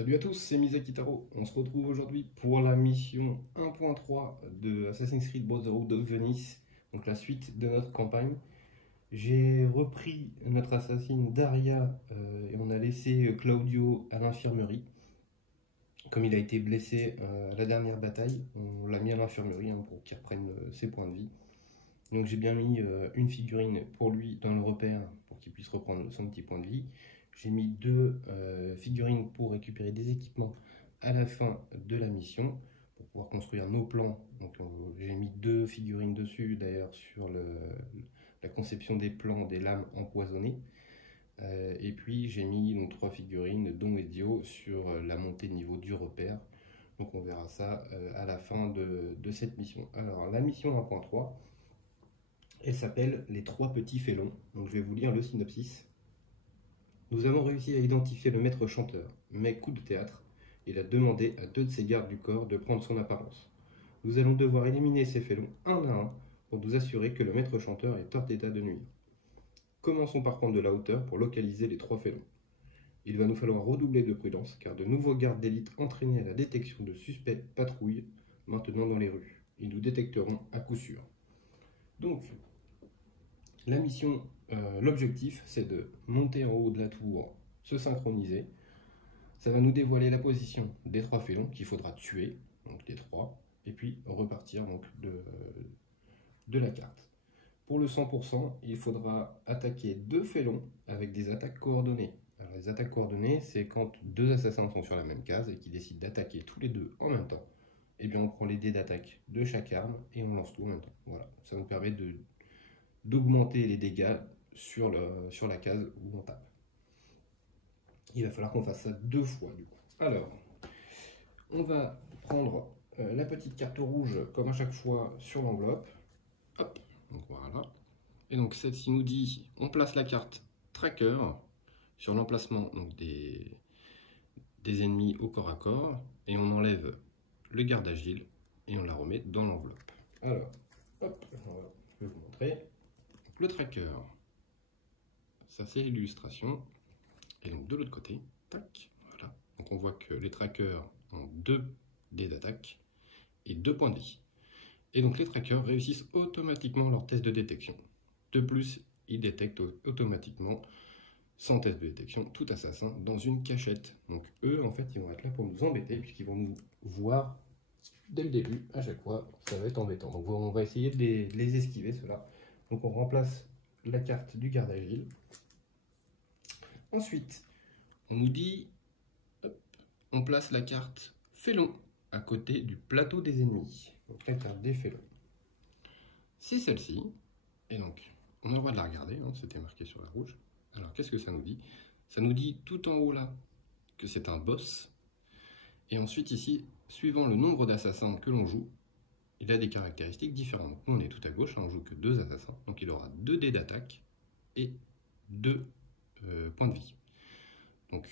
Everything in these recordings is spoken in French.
Salut à tous, c'est Misakitaro. On se retrouve aujourd'hui pour la mission 1.3 de Assassin's Creed Brotherhood of Venice, donc la suite de notre campagne. J'ai repris notre assassine Daria et on a laissé Claudio à l'infirmerie. Comme il a été blessé à la dernière bataille, on l'a mis à l'infirmerie pour qu'il reprenne ses points de vie. Donc j'ai bien mis une figurine pour lui dans le repère pour qu'il puisse reprendre son petit point de vie. J'ai mis deux figurines pour récupérer des équipements à la fin de la mission pour pouvoir construire nos plans. Donc j'ai mis deux figurines dessus d'ailleurs sur la conception des plans des lames empoisonnées. Et puis j'ai mis donc, trois figurines dont Ezio sur la montée de niveau du repère. Donc on verra ça à la fin de cette mission. Alors la mission 1.3, elle s'appelle Les trois petits félons. Donc je vais vous lire le synopsis. Nous avons réussi à identifier le maître chanteur, mais coup de théâtre, il a demandé à deux de ses gardes du corps de prendre son apparence. Nous allons devoir éliminer ces félons un à un pour nous assurer que le maître chanteur est hors d'état de nuire. Commençons par prendre de la hauteur pour localiser les trois félons. Il va nous falloir redoubler de prudence car de nouveaux gardes d'élite entraînés à la détection de suspects patrouillent maintenant dans les rues. Ils nous détecteront à coup sûr. Donc, la mission, l'objectif, c'est de monter en haut de la tour, se synchroniser. Ça va nous dévoiler la position des trois félons qu'il faudra tuer, donc les trois, et puis repartir donc, de la carte. Pour le 100%, il faudra attaquer deux félons avec des attaques coordonnées. Alors, les attaques coordonnées, c'est quand deux assassins sont sur la même case et qui décident d'attaquer tous les deux en même temps. Et bien on prend les dés d'attaque de chaque arme et on lance tout en même temps. Voilà, ça nous permet d'augmenter les dégâts sur la case où on tape. Il va falloir qu'on fasse ça deux fois du coup. Alors, on va prendre la petite carte rouge comme à chaque fois sur l'enveloppe. Hop, donc voilà. Et donc celle-ci nous dit, on place la carte tracker sur l'emplacement des ennemis au corps à corps et on enlève le garde agile et on la remet dans l'enveloppe. Alors, hop, je vais vous montrer. Le tracker, ça c'est l'illustration. Et donc de l'autre côté, tac, voilà. Donc on voit que les trackers ont 2 dés d'attaque et 2 points de vie. Et donc les trackers réussissent automatiquement leur test de détection. De plus, ils détectent automatiquement, sans test de détection, tout assassin dans une cachette. Donc eux, en fait, ils vont être là pour nous embêter, puisqu'ils vont nous voir dès le début, à chaque fois, ça va être embêtant. Donc on va essayer de les esquiver, ceux-là. Donc on remplace la carte du garde agile. Ensuite, on nous dit, hop, on place la carte félon à côté du plateau des ennemis. Donc la carte des félons. C'est celle-ci. Et donc, on a le droit de la regarder, hein, c'était marqué sur la rouge. Alors qu'est-ce que ça nous dit? Ça nous dit tout en haut là que c'est un boss. Et ensuite ici, suivant le nombre d'assassins que l'on joue, il a des caractéristiques différentes. Nous on est tout à gauche, là, on joue que 2 assassins. Donc il aura 2 dés d'attaque et 2 points de vie. Donc,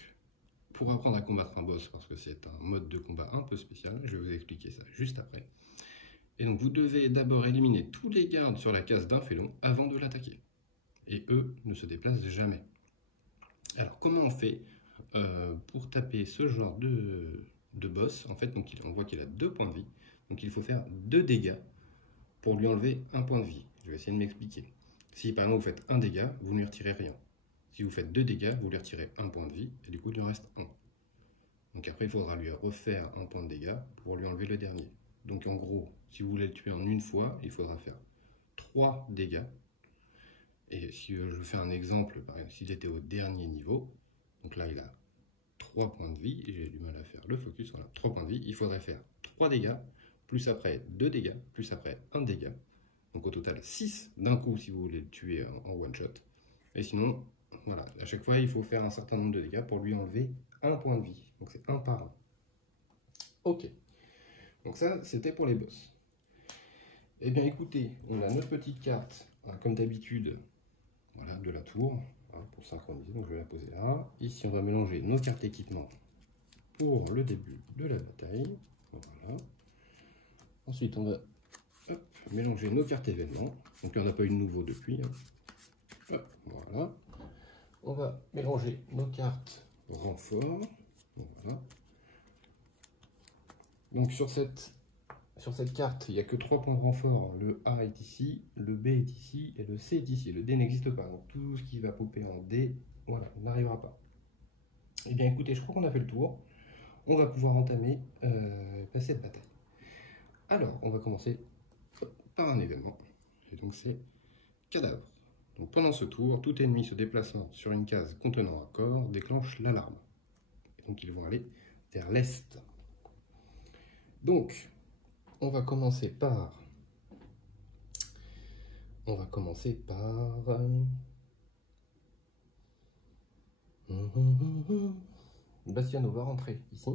pour apprendre à combattre un boss, parce que c'est un mode de combat un peu spécial, je vais vous expliquer ça juste après. Et donc, vous devez d'abord éliminer tous les gardes sur la case d'un félon avant de l'attaquer. Et eux ne se déplacent jamais. Alors, comment on fait pour taper ce genre de boss? En fait, donc, on voit qu'il a 2 points de vie. Donc, il faut faire 2 dégâts pour lui enlever 1 point de vie. Je vais essayer de m'expliquer. Si, par exemple, vous faites 1 dégât, vous ne lui retirez rien. Si vous faites 2 dégâts, vous lui retirez 1 point de vie, et du coup, il lui en reste 1. Donc après, il faudra lui refaire 1 point de dégâts pour lui enlever le dernier. Donc en gros, si vous voulez le tuer en une fois, il faudra faire 3 dégâts. Et si je fais un exemple, par exemple, s'il était au dernier niveau, donc là, il a 3 points de vie, et j'ai du mal à faire le focus, voilà, 3 points de vie, il faudrait faire 3 dégâts, plus après 2 dégâts, plus après 1 dégât. Donc au total, 6 d'un coup si vous voulez le tuer en one shot. Et sinon, voilà, à chaque fois, il faut faire un certain nombre de dégâts pour lui enlever 1 point de vie. Donc c'est 1 par 1. Ok. Donc ça, c'était pour les boss. Eh bien écoutez, on a notre petite carte, comme d'habitude, voilà, de la tour, pour synchroniser. Donc je vais la poser là. Ici, on va mélanger nos cartes équipement pour le début de la bataille. Voilà. Ensuite, on va mélanger nos cartes événements. Donc il n'y en a pas eu de nouveau depuis. Hop, voilà. On va mélanger nos cartes renfort. Donc, voilà. Donc sur cette carte, il n'y a que 3 points de renfort. Le A est ici, le B est ici et le C est ici. Le D n'existe pas. Donc tout ce qui va popper en D, voilà, n'arrivera pas. Eh bien écoutez, je crois qu'on a fait le tour. On va pouvoir entamer cette bataille. Alors, on va commencer par un événement. Et donc c'est cadavre. Donc pendant ce tour, tout ennemi se déplaçant sur une case contenant un corps déclenche l'alarme. Et donc ils vont aller vers l'est. Donc, on va commencer par... Bastiano va rentrer ici,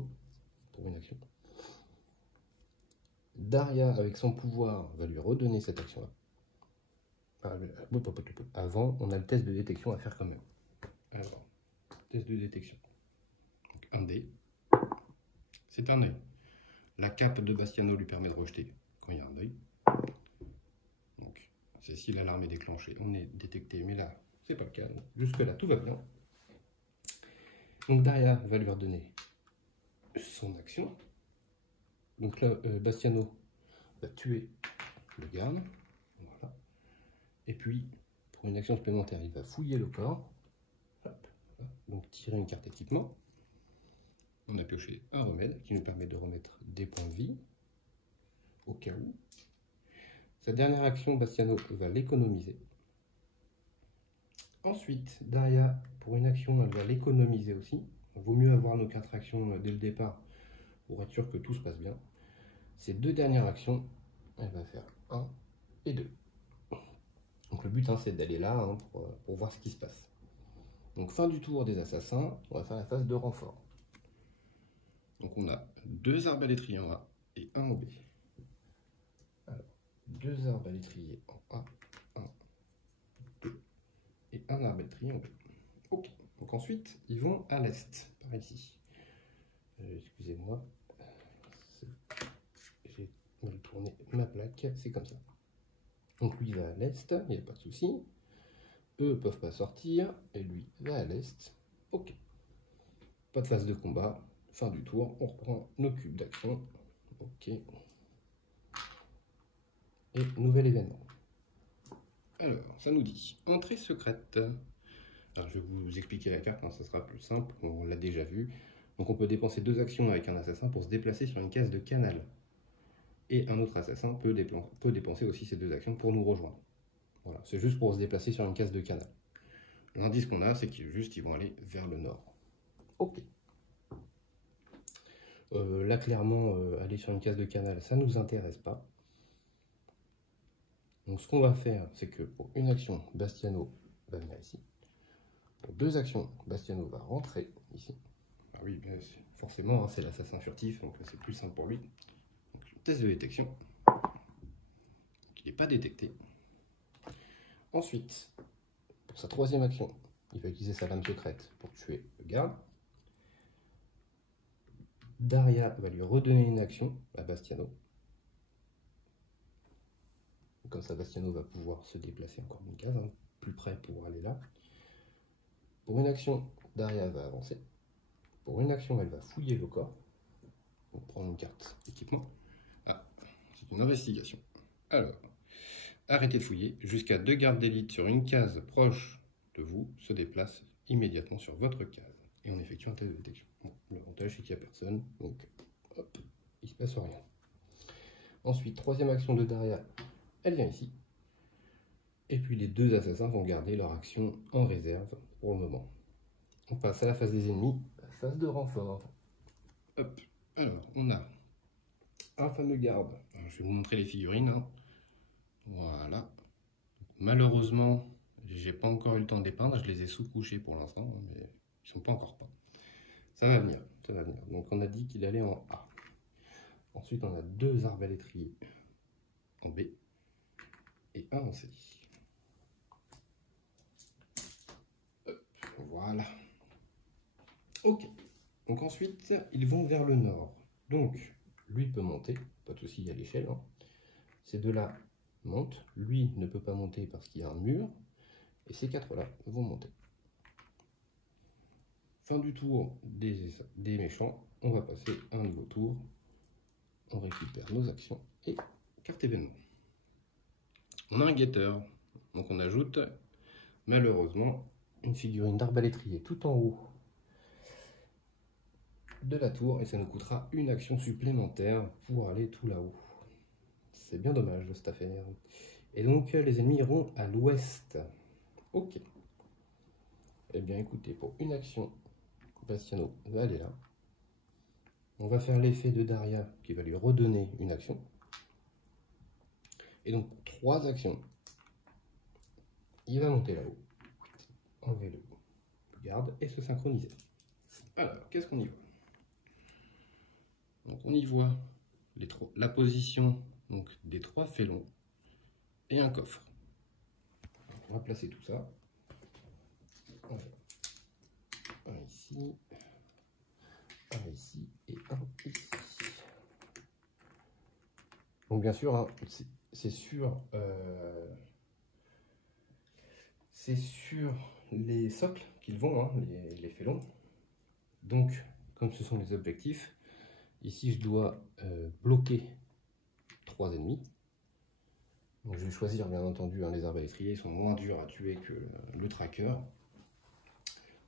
pour une action. Daria, avec son pouvoir, va lui redonner cette action-là. Avant, on a le test de détection à faire quand même. Alors, test de détection. Donc, un dé. C'est un œil. La cape de Bastiano lui permet de rejeter quand il y a un œil. Donc, c'est si l'alarme est déclenchée, on est détecté. Mais là, c'est pas le cas. Jusque-là, tout va bien. Donc, Daria va lui redonner son action. Donc là, Bastiano va tuer le garde. Voilà. Et puis, pour une action supplémentaire, il va fouiller le corps. Hop, donc tirer une carte équipement. On a pioché un remède qui nous permet de remettre des points de vie, au cas où. Sa dernière action, Bastiano va l'économiser. Ensuite, Daria, pour une action, elle va l'économiser aussi. Il vaut mieux avoir nos 4 actions dès le départ pour être sûr que tout se passe bien. Ces 2 dernières actions, elle va faire 1 et 2. Donc le but, c'est d'aller là pour voir ce qui se passe. Donc fin du tour des assassins, on va faire la phase de renfort. Donc on a 2 arbalétriers en A et 1 en B. Alors, 2 arbalétriers en A, 1, 2 et 1 arbalétrier en B. Ok, donc ensuite ils vont à l'est, par ici. Excusez-moi, j'ai mal tourné ma plaque, c'est comme ça. Donc lui va à l'est, il n'y a pas de souci. Eux peuvent pas sortir, et lui va à l'est. Ok. Pas de phase de combat. Fin du tour, on reprend nos cubes d'action. Ok. Et nouvel événement. Alors, ça nous dit entrée secrète. Alors, je vais vous expliquer la carte, ça sera plus simple, on l'a déjà vu. Donc on peut dépenser 2 actions avec un assassin pour se déplacer sur une case de canal. Et un autre assassin peut dépenser aussi ces 2 actions pour nous rejoindre. Voilà, c'est juste pour se déplacer sur une case de canal. L'indice qu'on a, c'est qu'ils vont aller vers le nord. Ok. Là, clairement, aller sur une case de canal, ça ne nous intéresse pas. Donc, ce qu'on va faire, c'est que pour une action, Bastiano va venir ici. Pour 2 actions, Bastiano va rentrer ici. Ah oui, forcément, c'est l'assassin furtif, donc c'est plus simple pour lui. Donc, test de détection. Il n'est pas détecté. Ensuite, pour sa 3e action, il va utiliser sa lame secrète pour tuer le garde. Daria va lui redonner une action à Bastiano. Comme ça, Bastiano va pouvoir se déplacer encore une case, plus près pour aller là. Pour une action, Daria va avancer. Pour une action, elle va fouiller le corps. Donc prendre une carte équipement. Ah, c'est une investigation. Alors, arrêtez de fouiller. Jusqu'à 2 gardes d'élite sur une case proche de vous se déplacent immédiatement sur votre case. Et on effectue un test de détection. Bon, l'avantage, c'est qu'il n'y a personne. Donc, hop, il ne se passe rien. Ensuite, 3e action de Daria, elle vient ici. Et puis les 2 assassins vont garder leur action en réserve pour le moment. On passe à la phase des ennemis, la phase de renfort. Hop, alors on a un fameux garde. Alors, je vais vous montrer les figurines. Voilà. Malheureusement, j'ai pas encore eu le temps de les peindre. Je les ai sous-couchés pour l'instant, mais ils sont pas encore peints. Ça va venir, ça va venir. Donc on a dit qu'il allait en A. Ensuite, on a 2 arbalétriers en B et 1 en C. Voilà. Ok. Donc ensuite, ils vont vers le nord. Donc, lui peut monter, pas de souci, il y a l'échelle. Ces 2-là montent. Lui ne peut pas monter parce qu'il y a un mur. Et ces 4-là vont monter. fin du tour des méchants, on va passer à un nouveau tour. On récupère nos actions et carte événement. On a un guetteur, donc on ajoute malheureusement une figurine d'arbalétrier tout en haut de la tour et ça nous coûtera une action supplémentaire pour aller tout là-haut. C'est bien dommage de cette affaire. Et donc les ennemis iront à l'ouest. Ok. Eh bien écoutez, pour une action, Bastiano va aller là. On va faire l'effet de Daria qui va lui redonner une action. Et donc 3 actions. Il va monter là-haut. Enlever le garde et se synchroniser. Alors, qu'est-ce qu'on y voit? Donc on y voit la position donc, des 3 félons et un coffre. Donc, on va placer tout ça. Un ici, un ici et un ici. Donc bien sûr, hein, c'est sur les socles qu'ils vont, hein, les félons. Donc, comme ce sont les objectifs, ici je dois bloquer 3 ennemis. Donc je vais choisir bien entendu, hein, les arbalétriers, ils sont moins durs à tuer que le tracker.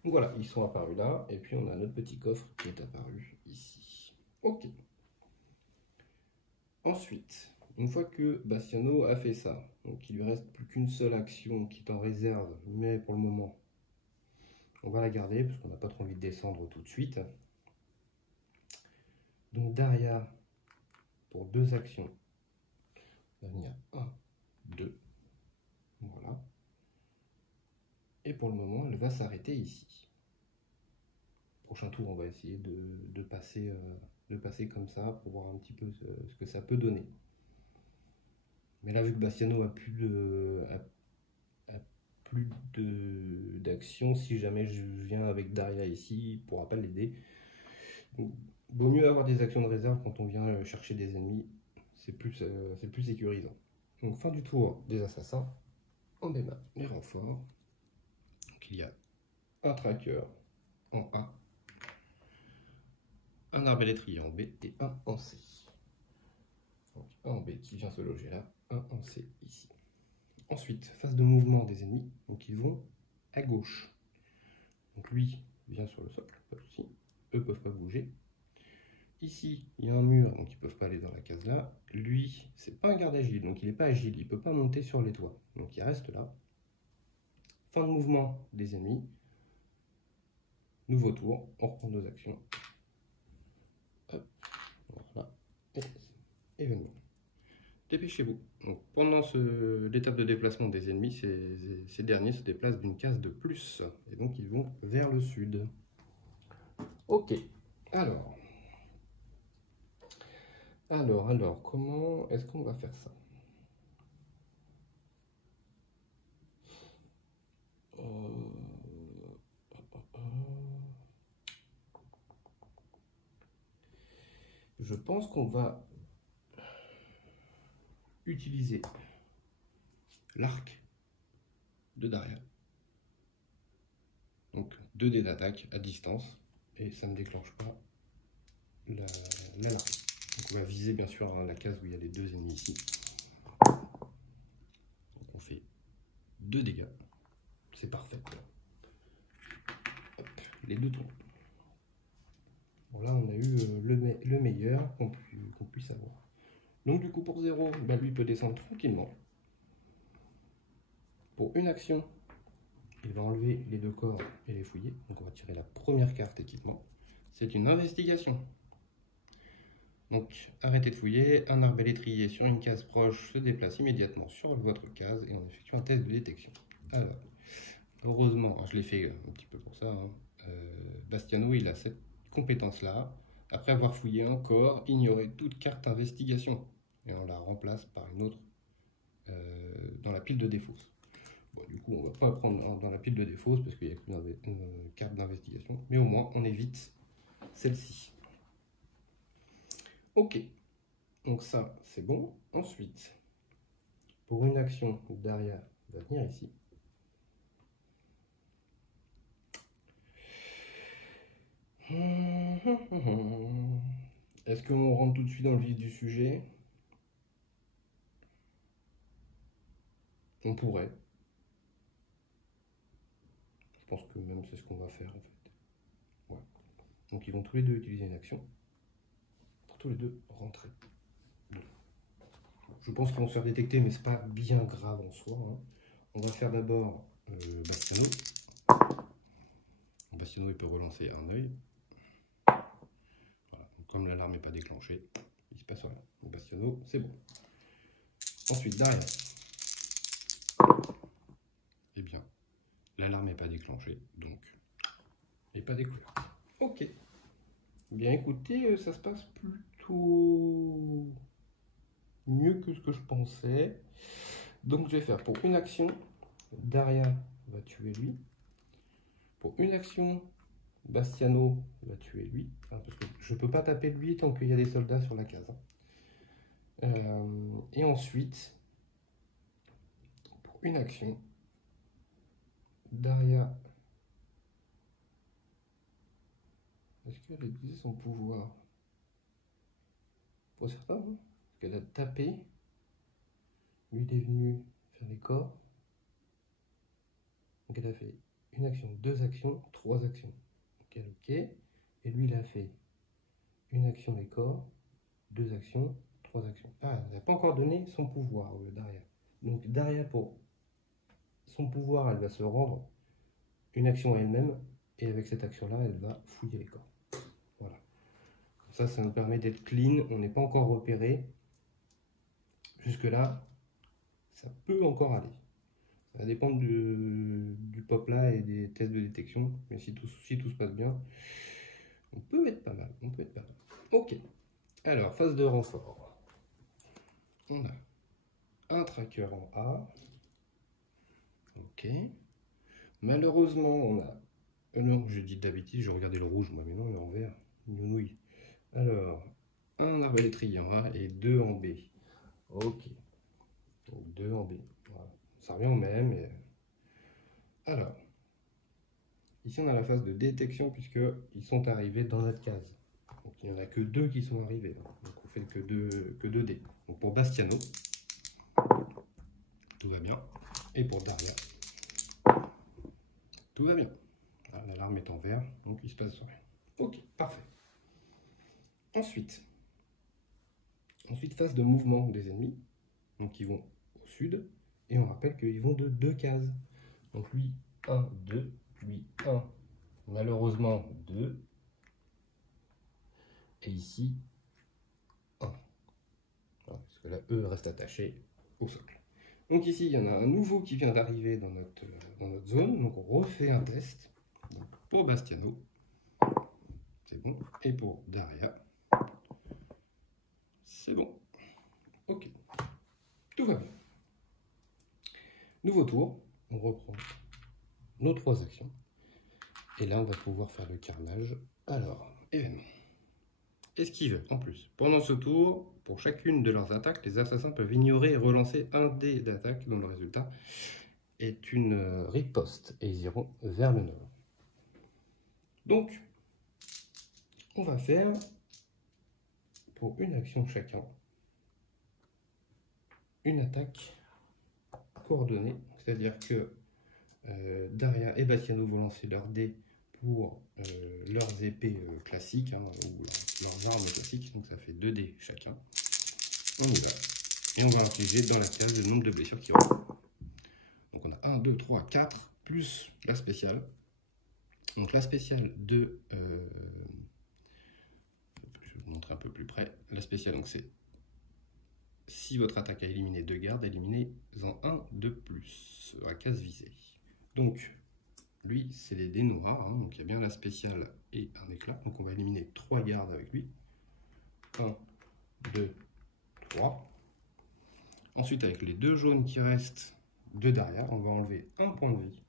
Donc voilà, ils sont apparus là, et puis on a notre petit coffre qui est apparu ici. Ok. Ensuite, une fois que Bastiano a fait ça, donc il lui reste plus qu'une seule action qui est en réserve, mais pour le moment, on va la garder parce qu'on n'a pas trop envie de descendre tout de suite. Donc Daria, pour 2 actions, va venir 1, 2, voilà. Et pour le moment, elle va s'arrêter ici. Prochain tour, on va essayer de passer comme ça pour voir un petit peu ce que ça peut donner. Mais là, vu que Bastiano a plus d'action, si jamais je viens avec Daria ici, il ne pourra pas l'aider. Vaut mieux avoir des actions de réserve quand on vient chercher des ennemis, c'est plus sécurisant. Donc fin du tour des assassins, on démarre les renforts. Donc il y a un tracker en A, un arbalétrier en B et un en C. Donc un en B qui vient se loger là, un en C ici. Ensuite, phase de mouvement des ennemis, donc ils vont à gauche. Donc lui vient sur le socle, pas de souci. Eux ne peuvent pas bouger. Ici, il y a un mur, donc ils ne peuvent pas aller dans la case là. Lui, c'est pas un garde agile, donc il n'est pas agile, il ne peut pas monter sur les toits. Donc il reste là. Fin de mouvement des ennemis. Nouveau tour, on reprend nos actions. Hop, voilà. Et événement. Dépêchez-vous. Donc pendant l'étape de déplacement des ennemis, ces derniers se déplacent d'une case de plus. Et donc ils vont vers le sud. Ok. Alors, comment est-ce qu'on va faire ça? Je pense qu'on va utiliser l'arc de Daria. Donc 2 dés d'attaque à distance et ça ne déclenche pas l'alarme. Donc on va viser bien sûr, hein, la case où il y a les 2 ennemis ici. Donc on fait 2 dégâts. C'est parfait. Hop, les 2 tours. Bon là on a eu le meilleur qu'on puisse avoir. Donc du coup pour 0, bah, lui peut descendre tranquillement. Pour une action, il va enlever les 2 corps et les fouiller. Donc on va tirer la première carte équipement. C'est une investigation. Donc arrêtez de fouiller, un arbalétrier sur une case proche se déplace immédiatement sur votre case et on effectue un test de détection. Alors, heureusement, je l'ai fait un petit peu pour ça, hein. Bastiano il a cette compétence là. Après avoir fouillé un corps, ignorer toute carte investigation. Et on la remplace par une autre dans la pile de défausse. Bon, du coup, on ne va pas prendre dans la pile de défausse parce qu'il n'y a qu'une carte d'investigation. Mais au moins, on évite celle-ci. Ok. Donc ça, c'est bon. Ensuite, pour une action, Daria va venir ici. Est-ce qu'on rentre tout de suite dans le vif du sujet? On pourrait. Je pense que même c'est ce qu'on va faire en fait. Ouais. Donc ils vont tous les deux utiliser une action pour tous les deux rentrer. Je pense qu'ils vont se faire détecter, mais c'est pas bien grave en soi. Hein. On va faire d'abord Bastiano. Bastiano il peut relancer un œil. Voilà. Donc, comme l'alarme n'est pas déclenchée, il se passe rien. Donc, Bastiano, c'est bon. Ensuite, derrière. Eh bien, l'alarme n'est pas déclenchée, donc il n'est pas découvert. Ok. Bien écoutez, ça se passe plutôt mieux que ce que je pensais. Donc je vais faire pour une action, Daria va tuer lui. Pour une action, Bastiano va tuer lui. Hein, parce que je ne peux pas taper lui tant qu'il y a des soldats sur la case. Et ensuite, pour une action, Daria... Est-ce qu'elle a utilisé son pouvoir? Pour certains, hein, parce qu'elle a tapé. Lui, il est venu faire les corps. Donc elle a fait une action, deux actions, trois actions. Ok, ok. Et lui, il a fait une action, les corps, deux actions, trois actions. Ah, elle n'a pas encore donné son pouvoir, Daria. Donc Daria, pour son pouvoir, elle va se rendre une action à elle-même. Et avec cette action-là, elle va fouiller les corps. Voilà. Comme ça nous permet d'être clean. On n'est pas encore repéré. Jusque-là, ça peut encore aller. Ça va dépendre du pop là et des tests de détection. Mais si tout se passe bien, on peut être pas mal. On peut être pas mal. Ok. Alors, phase de renfort. On a un tracker en A. Ok. Malheureusement, on a... non, je dis d'habitude, je regardais le rouge, moi, mais non, il est en vert. Nounouille. Alors, un arbalétrier en A et deux en B. Ok. Donc, deux en B. Voilà. Ça revient au même. Et... alors, ici, on a la phase de détection puisqu'ils sont arrivés dans notre case. Donc, il n'y en a que deux qui sont arrivés. Donc, on fait que 2 dés. Donc, pour Bastiano, tout va bien. Et pour Daria, tout va bien. L'alarme est en vert, donc il se passe rien. Ok, parfait. Ensuite, phase de mouvement des ennemis. Donc, ils vont au sud. Et on rappelle qu'ils vont de 2 cases. Donc, lui, 1, 2. Lui, 1. Malheureusement, 2. Et ici, 1. Voilà, parce que là, E reste attaché au socle. Donc ici, il y en a un nouveau qui vient d'arriver dans notre zone. Donc on refait un test. Donc, pour Bastiano, c'est bon. Et pour Daria, c'est bon. Ok. Tout va bien. Nouveau tour. On reprend nos 3 actions. Et là, on va pouvoir faire le carnage. Alors, événement. Esquive en plus. Pendant ce tour, pour chacune de leurs attaques, les assassins peuvent ignorer et relancer un dé d'attaque dont le résultat est une riposte et ils iront vers le nord. Donc, on va faire pour une action chacun une attaque coordonnée, c'est-à-dire que Daria et Bastiano vont lancer leurs dés pour leurs épées classiques, hein, ou leurs armes classiques, donc ça fait 2 dés chacun. On y va. Et on va infliger dans la case le nombre de blessures qui aura. Donc on a 1, 2, 3, 4, plus la spéciale. Donc la spéciale de... je vais vous montrer un peu plus près. La spéciale, donc c'est... si votre attaque a éliminé 2 gardes, éliminez-en 1 de plus à case visée. Donc, lui, c'est les dés noirs. Hein, donc il y a bien la spéciale et un éclat. Donc on va éliminer 3 gardes avec lui. 1, 2, 3. Ensuite, avec les 2 jaunes qui restent de derrière, on va enlever un point de vie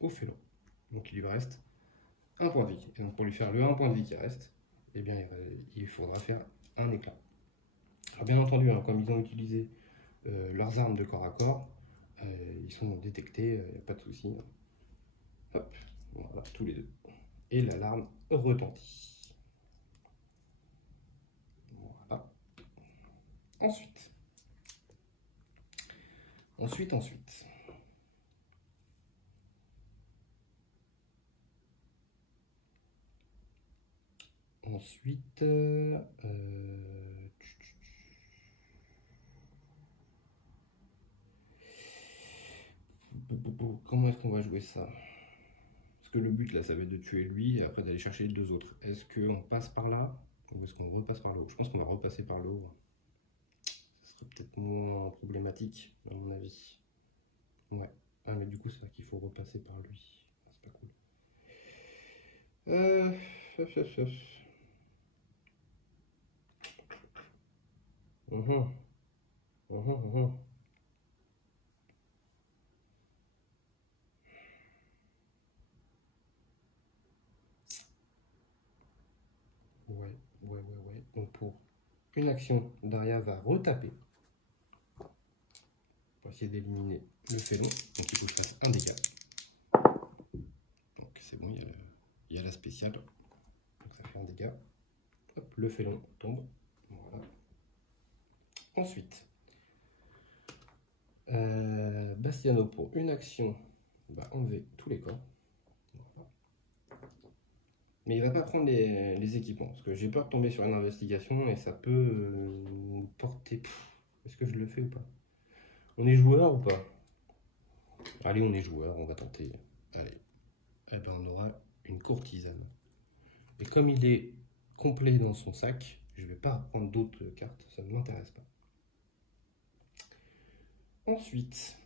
au félon. Donc il lui reste un point de vie. Et donc pour lui faire le 1 point de vie qui reste, eh bien, il faudra faire un éclat. Alors bien entendu, hein, comme ils ont utilisé leurs armes de corps à corps, ils sont détectés, il n'y a pas de souci. Hop, voilà, tous les deux. Et l'alarme retentit. Ensuite. Ensuite. Comment est-ce qu'on va jouer ça? Parce que le but là, ça va être de tuer lui et après d'aller chercher les deux autres. Est-ce qu'on passe par là ou est-ce qu'on repasse par le haut? Je pense qu'on va repasser par le haut. Ce serait peut-être moins problématique, à mon avis. Ouais. Ah, mais du coup, c'est vrai qu'il faut repasser par lui. C'est pas cool. Ouais. Donc pour une action, Daria va retaper pour essayer d'éliminer le félon. Donc il faut que je fasse un dégât. Donc c'est bon, il y a la spéciale. Donc ça fait un dégât. Hop, le félon tombe. Voilà. Ensuite, Bastiano pour une action va enlever tous les corps. Voilà. Mais il va pas prendre les équipements parce que j'ai peur de tomber sur une investigation et ça peut porter. Est-ce que je le fais ou pas? On est joueur ou pas? Allez, on est joueur, on va tenter. Allez. Eh ben, on aura une courtisane. Et comme il est complet dans son sac, je ne vais pas prendre d'autres cartes, ça ne m'intéresse pas. Ensuite,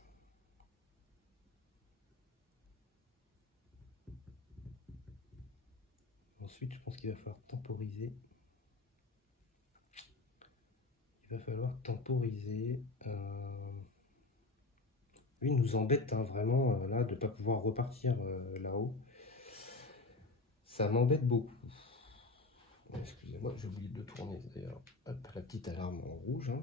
je pense qu'il va falloir temporiser. Lui, il nous embête hein, vraiment là de ne pas pouvoir repartir là-haut. Ça m'embête beaucoup. Excusez-moi, j'ai oublié de tourner d'ailleurs. La petite alarme en rouge. Hein.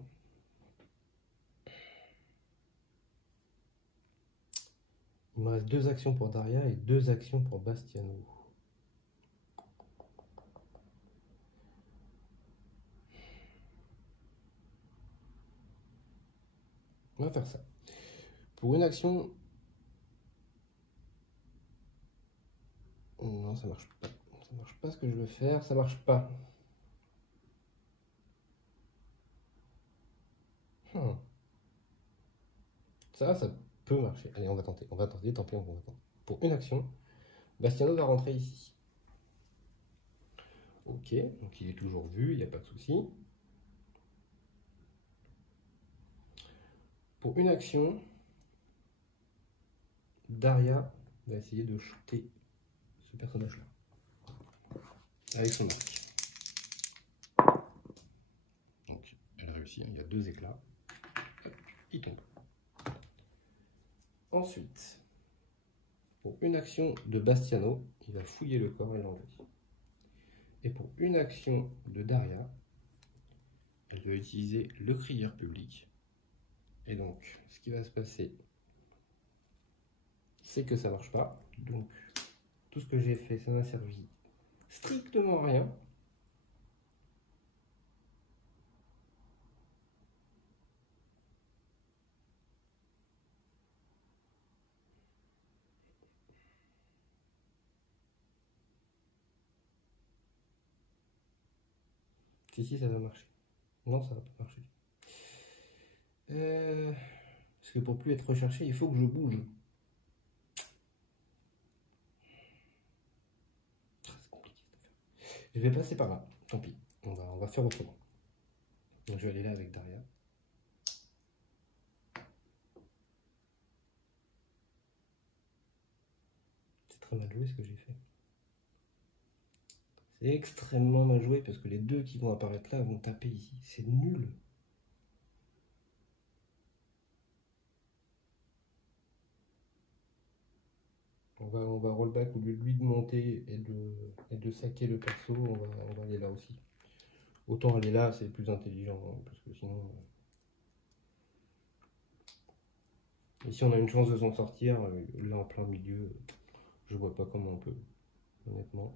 Il me reste 2 actions pour Daria et 2 actions pour Bastiano. On va faire ça. Pour une action... Non, ça marche pas. Ça marche pas ce que je veux faire. Ça marche pas. Ça peut marcher. Allez, on va tenter. Tant pis, on va tenter. Pour une action, Bastiano va rentrer ici. Ok, donc il est toujours vu, il n'y a pas de souci. Pour une action, Daria va essayer de shooter ce personnage-là. Avec son arc. Donc, elle réussit, il y a 2 éclats. Hop, il tombe. Ensuite, pour une action de Bastiano, il va fouiller le corps et l'enlever. Et pour une action de Daria, elle va utiliser le crieur public. Et donc, ce qui va se passer, c'est que ça marche pas. Donc, tout ce que j'ai fait, ça n'a servi strictement à rien. Si, ça va marcher. Non, ça va pas marcher. Parce que pour plus être recherché, il faut que je bouge. C'est compliqué cette affaire. Je vais passer par là. Tant pis. On va faire autrement. Donc je vais aller là avec Daria. C'est très mal joué ce que j'ai fait. C'est extrêmement mal joué parce que les 2 qui vont apparaître là vont taper ici. C'est nul. On va rollback au lieu de lui de monter et de saquer le perso, on va aller là aussi. Autant aller là, c'est plus intelligent, hein, parce que sinon... Ici on a une chance de s'en sortir, là en plein milieu, je vois pas comment on peut, honnêtement.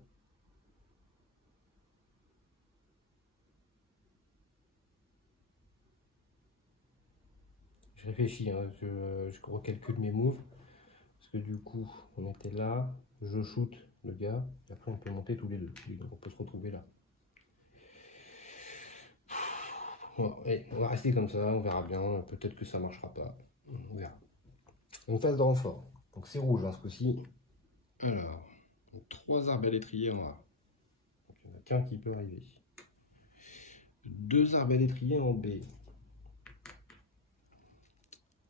Je réfléchis, hein, je recalcule mes moves. Parce que du coup, on était là, je shoot le gars, et après on peut monter tous les deux. Donc on peut se retrouver là. Bon, allez, on va rester comme ça, on verra bien. Peut-être que ça marchera pas. On verra. Donc phase de renfort. Donc c'est rouge hein, ce coup-ci. Alors, 3 arbalétriers en A. Donc il n'y en a qu'un qui peut arriver. 2 arbalétriers en B.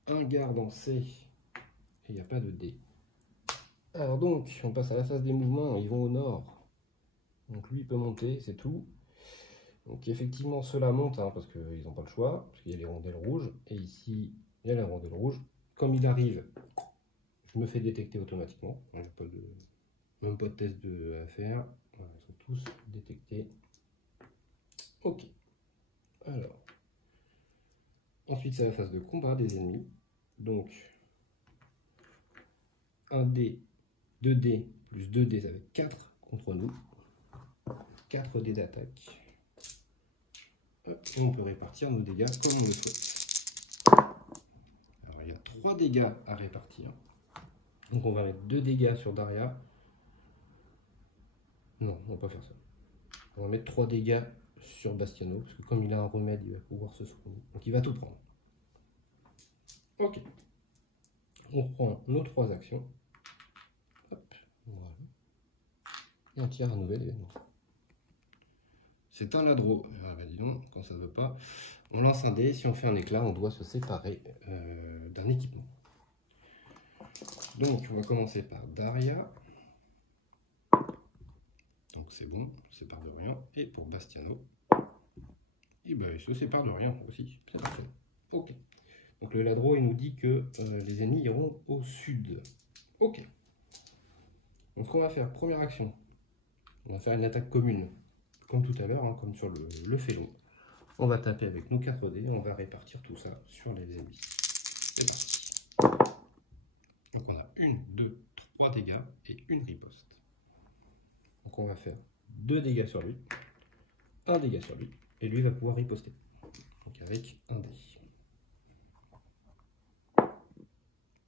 Un garde en C. Et il n'y a pas de D. Alors donc, on passe à la phase des mouvements. Ils vont au nord. Donc lui il peut monter, c'est tout. Donc effectivement, ceux-là montent hein, parce qu'ils n'ont pas le choix, parce qu'il y a les rondelles rouges. Et ici, il y a les rondelles rouges. Comme il arrive, je me fais détecter automatiquement. Il n'y a pas même pas de test à faire. Voilà, ils sont tous détectés. Ok. Alors. Ensuite, c'est la phase de combat des ennemis. Donc, 1D, 2D, plus 2D, ça fait 4 contre nous. 4 dés d'attaque. Et on peut répartir nos dégâts comme on le souhaite. Alors, il y a 3 dégâts à répartir. Donc, on va mettre 2 dégâts sur Daria. Non, on va pas faire ça. On va mettre 3 dégâts sur Bastiano, parce que comme il a un remède, il va pouvoir se soigner. Donc, il va tout prendre. Ok. On prend nos 3 actions. Hop, voilà. Et on tire un nouvel événement. C'est un ladro. Ah bah dis donc, quand ça ne veut pas, on lance un dé. Si on fait un éclat, on doit se séparer d'un équipement. Donc on va commencer par Daria. Donc c'est bon, on se sépare de rien. Et pour Bastiano, et ben, il se sépare de rien aussi. C'est parfait. Ok. Donc le ladro, il nous dit que les ennemis iront au sud. Ok. Donc ce qu'on va faire, première action, on va faire une attaque commune. Comme tout à l'heure, hein, comme sur le félon. On va taper avec nos 4 dés, on va répartir tout ça sur les ennemis. C'est parti. Donc on a 1, 2, 3 dégâts et une riposte. Donc on va faire 2 dégâts sur lui, 1 dégât sur lui, et lui va pouvoir riposter. Donc avec un dé.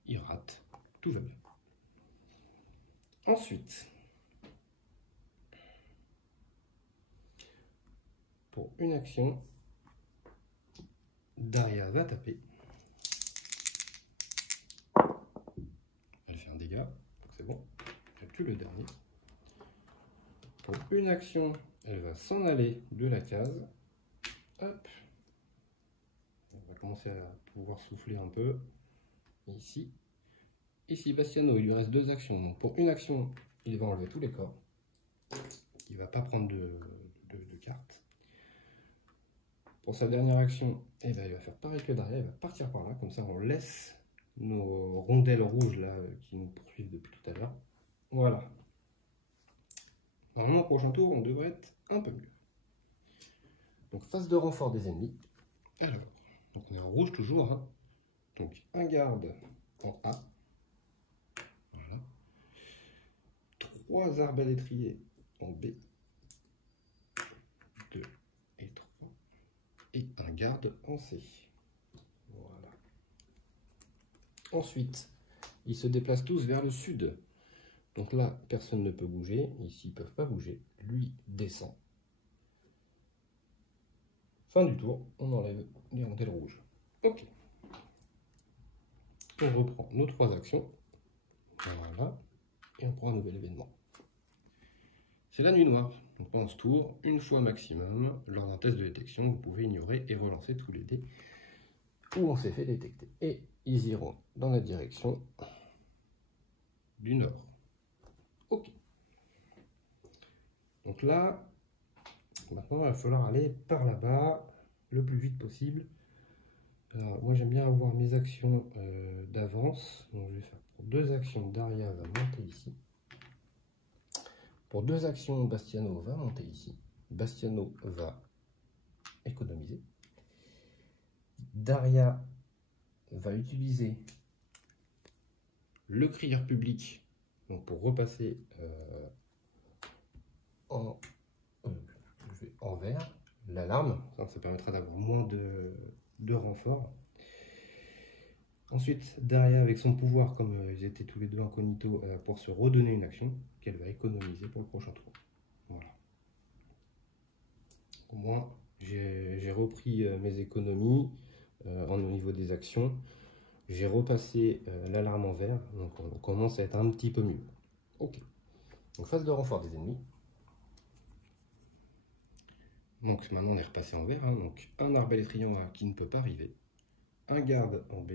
Il rate, tout va bien. Ensuite, pour une action, Daria va taper. Elle fait un dégât, donc c'est bon. Elle tue le dernier. Pour une action, elle va s'en aller de la case. Hop. On va commencer à pouvoir souffler un peu. Ici. Ici, Bastiano, il lui reste 2 actions. Donc pour une action, il va enlever tous les corps. Il ne va pas prendre de cartes. Pour sa dernière action, eh ben, il va faire pareil que Daria, il va partir par là. Comme ça, on laisse nos rondelles rouges là qui nous poursuivent depuis tout à l'heure. Voilà. Normalement, au prochain tour, on devrait être un peu mieux. Donc, phase de renfort des ennemis. Alors, donc on est en rouge toujours. Hein. Donc, un garde en A. Voilà. 3 arbalétriers en B. 2 et 3. Et un garde en C. Voilà. Ensuite, ils se déplacent tous vers le sud. Donc là, personne ne peut bouger. Ici, ils ne peuvent pas bouger. Lui descend. Fin du tour, on enlève les rondelles rouges. Ok. On reprend nos 3 actions. Voilà. Et on prend un nouvel événement. C'est la nuit noire. Donc pendant ce tour, une fois maximum, lors d'un test de détection, vous pouvez ignorer et relancer tous les dés où on s'est fait détecter. Et ils iront dans la direction du nord. Ok. Donc là, maintenant, il va falloir aller par là-bas le plus vite possible. Alors, moi, j'aime bien avoir mes actions d'avance. Donc, je vais faire pour 2 actions, Daria va monter ici. Pour 2 actions, Bastiano va monter ici. Bastiano va économiser. Daria va utiliser le crieur public donc pour repasser en vert l'alarme. Ça permettra d'avoir moins de renforts. Ensuite, Daria, avec son pouvoir, comme ils étaient tous les deux incognito, elle va pouvoir se redonner une action qu'elle va économiser pour le prochain tour. Voilà. Au moins, j'ai repris mes économies au niveau des actions. J'ai repassé l'alarme en vert, donc on commence à être un petit peu mieux. Ok. Donc phase de renfort des ennemis. Donc maintenant on est repassé en vert, hein, donc un arbalétrier en A qui ne peut pas arriver, un garde en B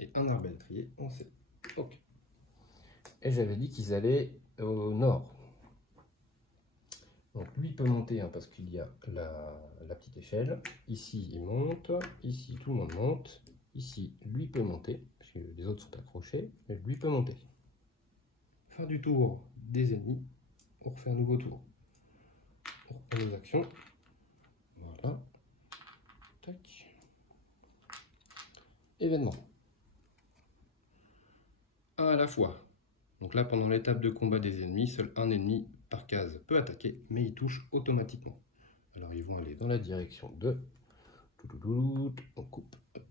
et un arbalétrier en C. Ok. Et j'avais dit qu'ils allaient au nord. Donc lui peut monter hein, parce qu'il y a la petite échelle. Ici il monte, ici tout le monde monte, ici lui peut monter, parce que les autres sont accrochés, mais lui peut monter. Fin du tour des ennemis, on refait un nouveau tour. On reprend nos actions. Voilà. Tac. Événement. Un à la fois. Donc là, pendant l'étape de combat des ennemis, seul un ennemi par case peut attaquer, mais il touche automatiquement. Alors ils vont aller dans la direction de... On coupe. Voilà.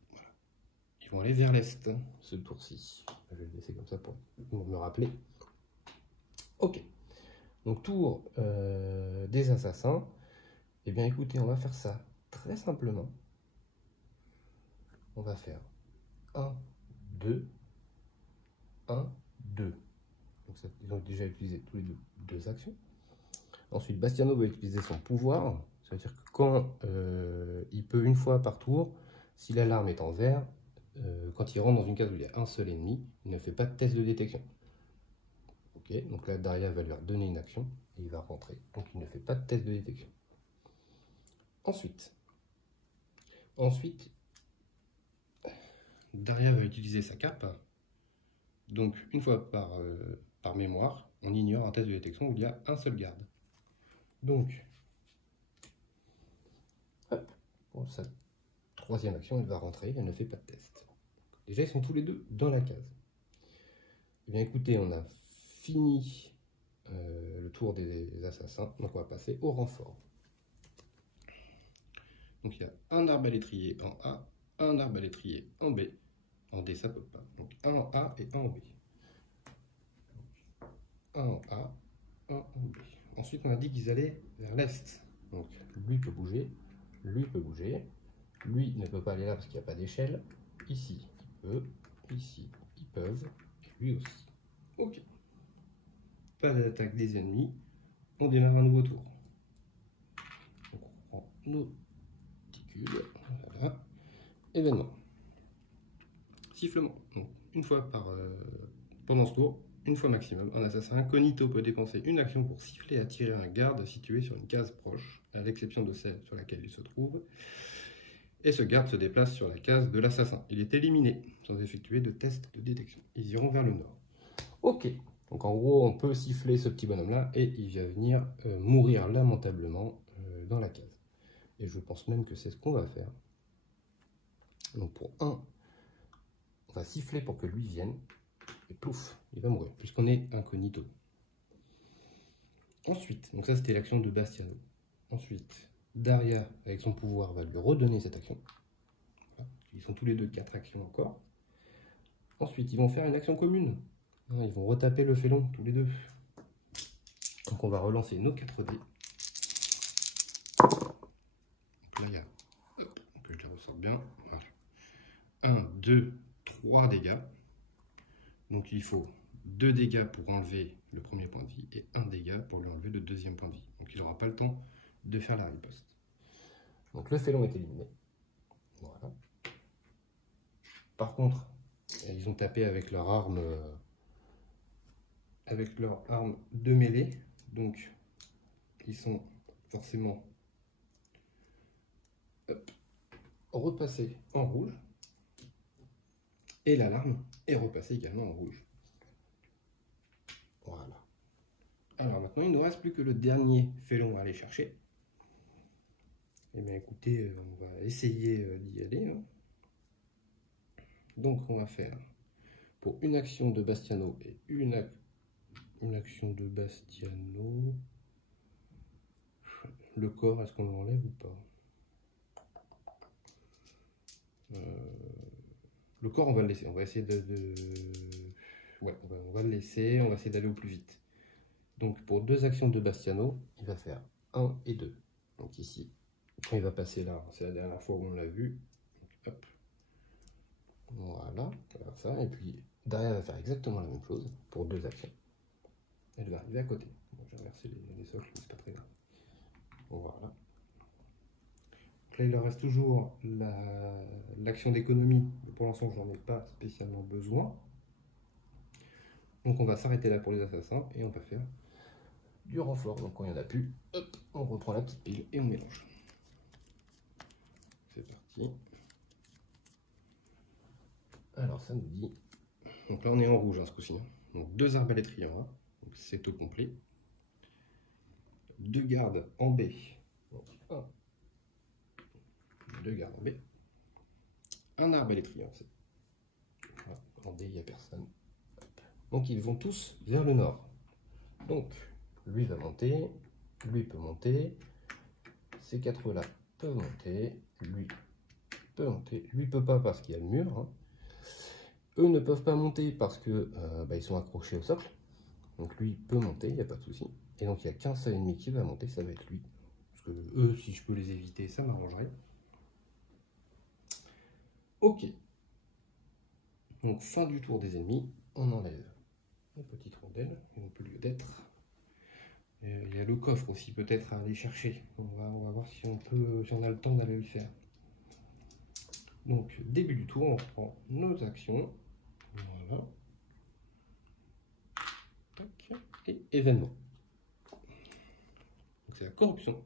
Ils vont aller vers l'est, ce tour-ci. Je vais le laisser comme ça pour me rappeler. Ok. Donc tour des assassins. Eh bien écoutez, on va faire ça très simplement. On va faire 1, 2, 1, 2. Donc ça, ils ont déjà utilisé tous les deux actions. Ensuite, Bastiano va utiliser son pouvoir. Ça veut dire que quand il peut une fois par tour, si l'alarme est en vert, quand il rentre dans une case où il y a un seul ennemi, il ne fait pas de test de détection. Ok, donc là, Daria va lui donner une action et il va rentrer. Donc il ne fait pas de test de détection. Ensuite, Daria va utiliser sa cape. Donc une fois par mémoire, on ignore un test de détection où il y a un seul garde. Donc, hop, pour sa troisième action, elle va rentrer, elle ne fait pas de test. Déjà, ils sont tous les deux dans la case. Eh bien, écoutez, on a fini le tour des assassins, donc on va passer au renfort. Donc, il y a un arbalétrier en A, un arbalétrier en B. En D, ça ne peut pas. Donc, un en A et un en B. Un en A, un en B. Ensuite, on a dit qu'ils allaient vers l'est. Donc, lui peut bouger, lui peut bouger. Lui ne peut pas aller là parce qu'il n'y a pas d'échelle. Ici, il peut. Ici, ils peuvent. Et lui aussi. Ok. Pas d'attaque des ennemis. On démarre un nouveau tour. Donc, on prend nos petits cubes. Voilà. Événement. Sifflement. Donc, une fois pendant ce tour, une fois maximum, un assassin incognito peut dépenser une action pour siffler et attirer un garde situé sur une case proche, à l'exception de celle sur laquelle il se trouve. Et ce garde se déplace sur la case de l'assassin. Il est éliminé sans effectuer de test de détection. Ils iront vers le nord. Ok, donc en gros on peut siffler ce petit bonhomme là et il va venir mourir lamentablement dans la case. Et je pense même que c'est ce qu'on va faire. Donc pour 1, on va siffler pour que lui vienne. Et plouf, il va mourir puisqu'on est incognito. Ensuite, donc ça c'était l'action de Bastiano. Ensuite, Daria, avec son pouvoir, va lui redonner cette action. Voilà. Ils sont tous les deux 4 actions encore. Ensuite, ils vont faire une action commune. Ils vont retaper le félon, tous les deux. Donc on va relancer nos 4 dés. Donc là, il y a... Hop, que je les ressorte bien. Voilà. 1, 2, 3 dégâts. Donc il faut 2 dégâts pour enlever le premier point de vie et 1 dégât pour lui enlever le deuxième point de vie. Donc il n'aura pas le temps de faire la riposte. Donc le félon est éliminé. Voilà. Par contre, ils ont tapé avec leur arme de mêlée. Donc ils sont forcément repassés en rouge. Et l'alarme est repassée également en rouge. Voilà. Alors maintenant, il ne nous reste plus que le dernier félon à aller chercher. Eh bien écoutez, on va essayer d'y aller. Hein. Donc on va faire pour une action de Bastiano et une action de Bastiano. Le corps, est-ce qu'on l'enlève ou pas? Le corps, on va le laisser. On va essayer Ouais, on va le laisser. On va essayer d'aller au plus vite. Donc, pour deux actions de Bastiano, il va faire 1 et 2. Donc ici, il va passer là. C'est la dernière fois où on l'a vu. Hop. Voilà, voilà ça. Et puis, derrière, elle va faire exactement la même chose pour deux actions. Elle va arriver à côté. Bon, j'ai inversé les socles, mais c'est pas très grave. Bon, voilà. Donc là, il leur reste toujours l'action d'économie. Pour l'instant, j'en ai pas spécialement besoin. Donc on va s'arrêter là pour les assassins et on va faire du renfort. Donc quand il n'y en a plus, hop, on reprend la petite pile et on mélange. C'est parti. Alors ça nous dit... Donc là on est en rouge hein, ce coup-ci. Donc deux arbalètes triangles, donc c'est au complet. Deux gardes en B. Donc, deux gardes en B. Un arbalète triangle. Voilà, en D il n'y a personne. Donc ils vont tous vers le nord. Donc lui va monter, lui peut monter, ces quatre là peuvent monter, lui peut monter, lui peut pas parce qu'il y a le mur. Hein. Eux ne peuvent pas monter parce que ils sont accrochés au socle. Donc lui peut monter, il n'y a pas de souci. Et donc il n'y a qu'un seul ennemi qui va monter, ça va être lui. Parce que eux, si je peux les éviter, ça m'arrangerait. Ok. Donc fin du tour des ennemis, on enlève une petite rondelle, ils n'ont plus lieu d'être. Il y a le coffre aussi peut-être à aller chercher. On va voir si on a le temps d'aller le faire. Donc début du tour, on reprend nos actions. Voilà. Tac. Et événement. C'est la corruption.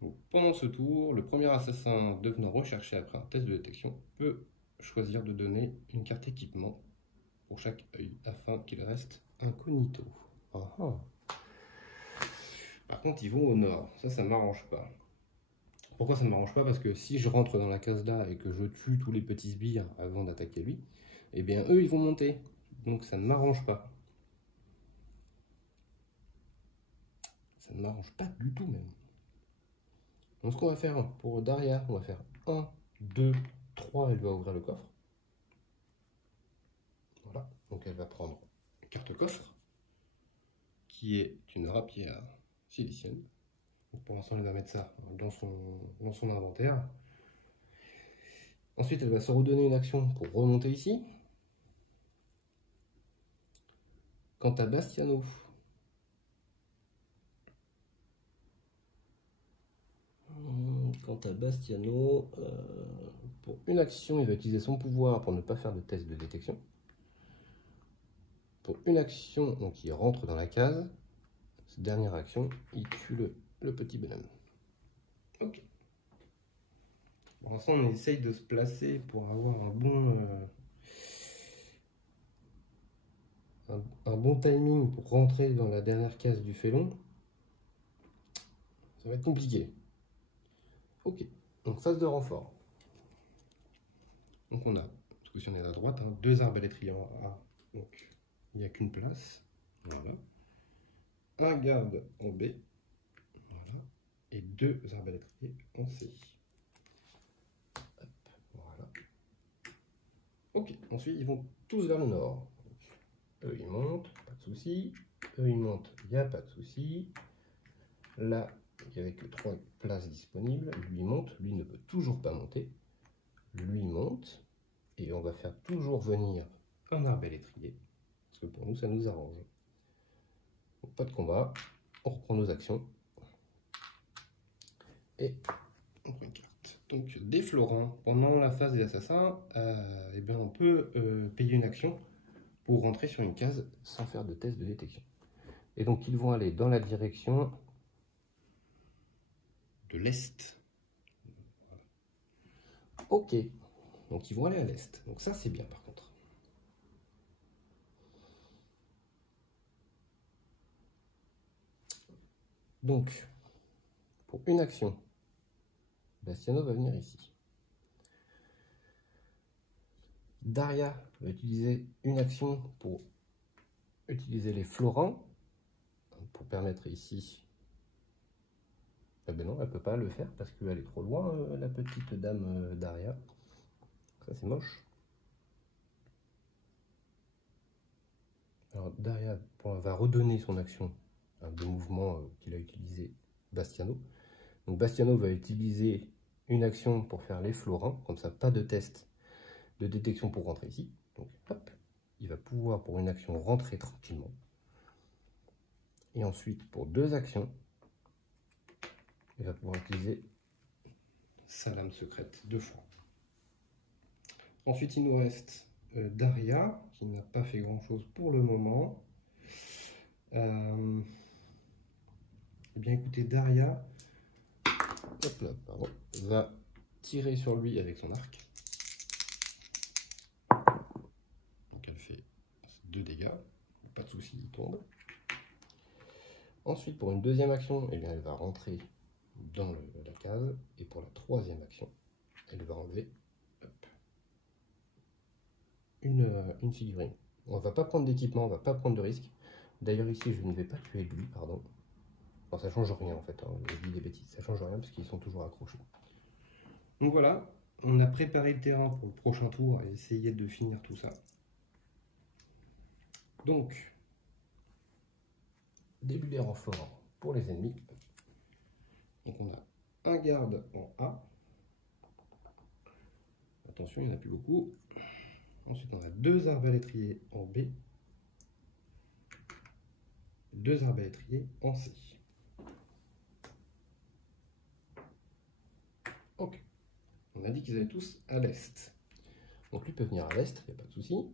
Donc, pendant ce tour, le premier assassin devenant recherché après un test de détection peut choisir de donner une carte équipement pour chaque œil afin qu'il reste incognito. Par contre, ils vont au nord. Ça ne m'arrange pas. Pourquoi ça ne m'arrange pas? Parce que si je rentre dans la case là et que je tue tous les petits sbires avant d'attaquer lui, eh bien eux ils vont monter. Donc ça ne m'arrange pas. Ça ne m'arrange pas du tout même. Donc ce qu'on va faire pour Daria, on va faire 1, 2, 3, elle va ouvrir le coffre. Voilà, donc elle va prendre carte coffre, qui est une rapière silicienne. Donc pour l'instant elle va mettre ça dans son inventaire. Ensuite elle va se redonner une action pour remonter ici. Quant à Bastiano, pour une action, il va utiliser son pouvoir pour ne pas faire de test de détection. Pour une action, donc il rentre dans la case. Cette dernière action, il tue le petit bonhomme. Ok. Pour l'instant, on essaye de se placer pour avoir un bon timing pour rentrer dans la dernière case du félon. Ça va être compliqué. Ok, donc phase de renfort. Donc on a, parce que si on est à droite, hein, deux arbalètes triangles A, donc il n'y a qu'une place. Voilà. Un garde en B. Voilà. Et deux arbalétriers en C. Hop, voilà. Ok, ensuite ils vont tous vers le nord. Donc, eux ils montent, pas de souci. Eux ils montent, il n'y a pas de souci. Là, il n'y avait que 3 places disponibles. Lui monte, lui ne peut toujours pas monter. Lui monte. Et on va faire toujours venir un arbalétrier. Parce que pour nous, ça nous arrange. Donc, pas de combat. On reprend nos actions. Et on prend une carte. Donc des florins. Pendant la phase des assassins, eh bien, on peut payer une action pour rentrer sur une case sans faire de test de détection. Et donc ils vont aller dans la direction de l'est. Voilà. Ok. Donc ils vont aller à l'est. Donc ça c'est bien par contre. Donc, pour une action, Bastiano va venir ici. Daria va utiliser une action pour utiliser les florins, pour permettre ici... Eh ben non, elle ne peut pas le faire parce qu'elle est trop loin, la petite dame Daria. ça c'est moche. Alors Daria va redonner son action de mouvement qu'il a utilisé Bastiano. Donc Bastiano va utiliser une action pour faire les florins, comme ça pas de test de détection pour rentrer ici. Donc hop, il va pouvoir pour une action rentrer tranquillement. Et ensuite pour deux actions, il va pouvoir utiliser sa lame secrète deux fois. Ensuite il nous reste Daria, qui n'a pas fait grand chose pour le moment. Eh bien écoutez, Daria hop là, pardon, va tirer sur lui avec son arc. Donc elle fait 2 dégâts, pas de souci, il tombe. Ensuite pour une deuxième action, eh bien, elle va rentrer dans la case. Et pour la troisième action, elle va enlever hop, une figurine. On ne va pas prendre d'équipement, on ne va pas prendre de risque. D'ailleurs ici je ne vais pas tuer lui, pardon. Bon, ça change rien en fait, hein. Je dis des bêtises, ça change rien parce qu'ils sont toujours accrochés. Donc voilà, on a préparé le terrain pour le prochain tour et essayer de finir tout ça. Donc, début des renforts pour les ennemis. Donc on a un garde en A. Attention, il n'y en a plus beaucoup. Ensuite on a 2 arbalétriers en B. 2 arbalétriers en C. Ok. On a dit qu'ils allaient tous à l'est. Donc lui peut venir à l'est, il n'y a pas de souci.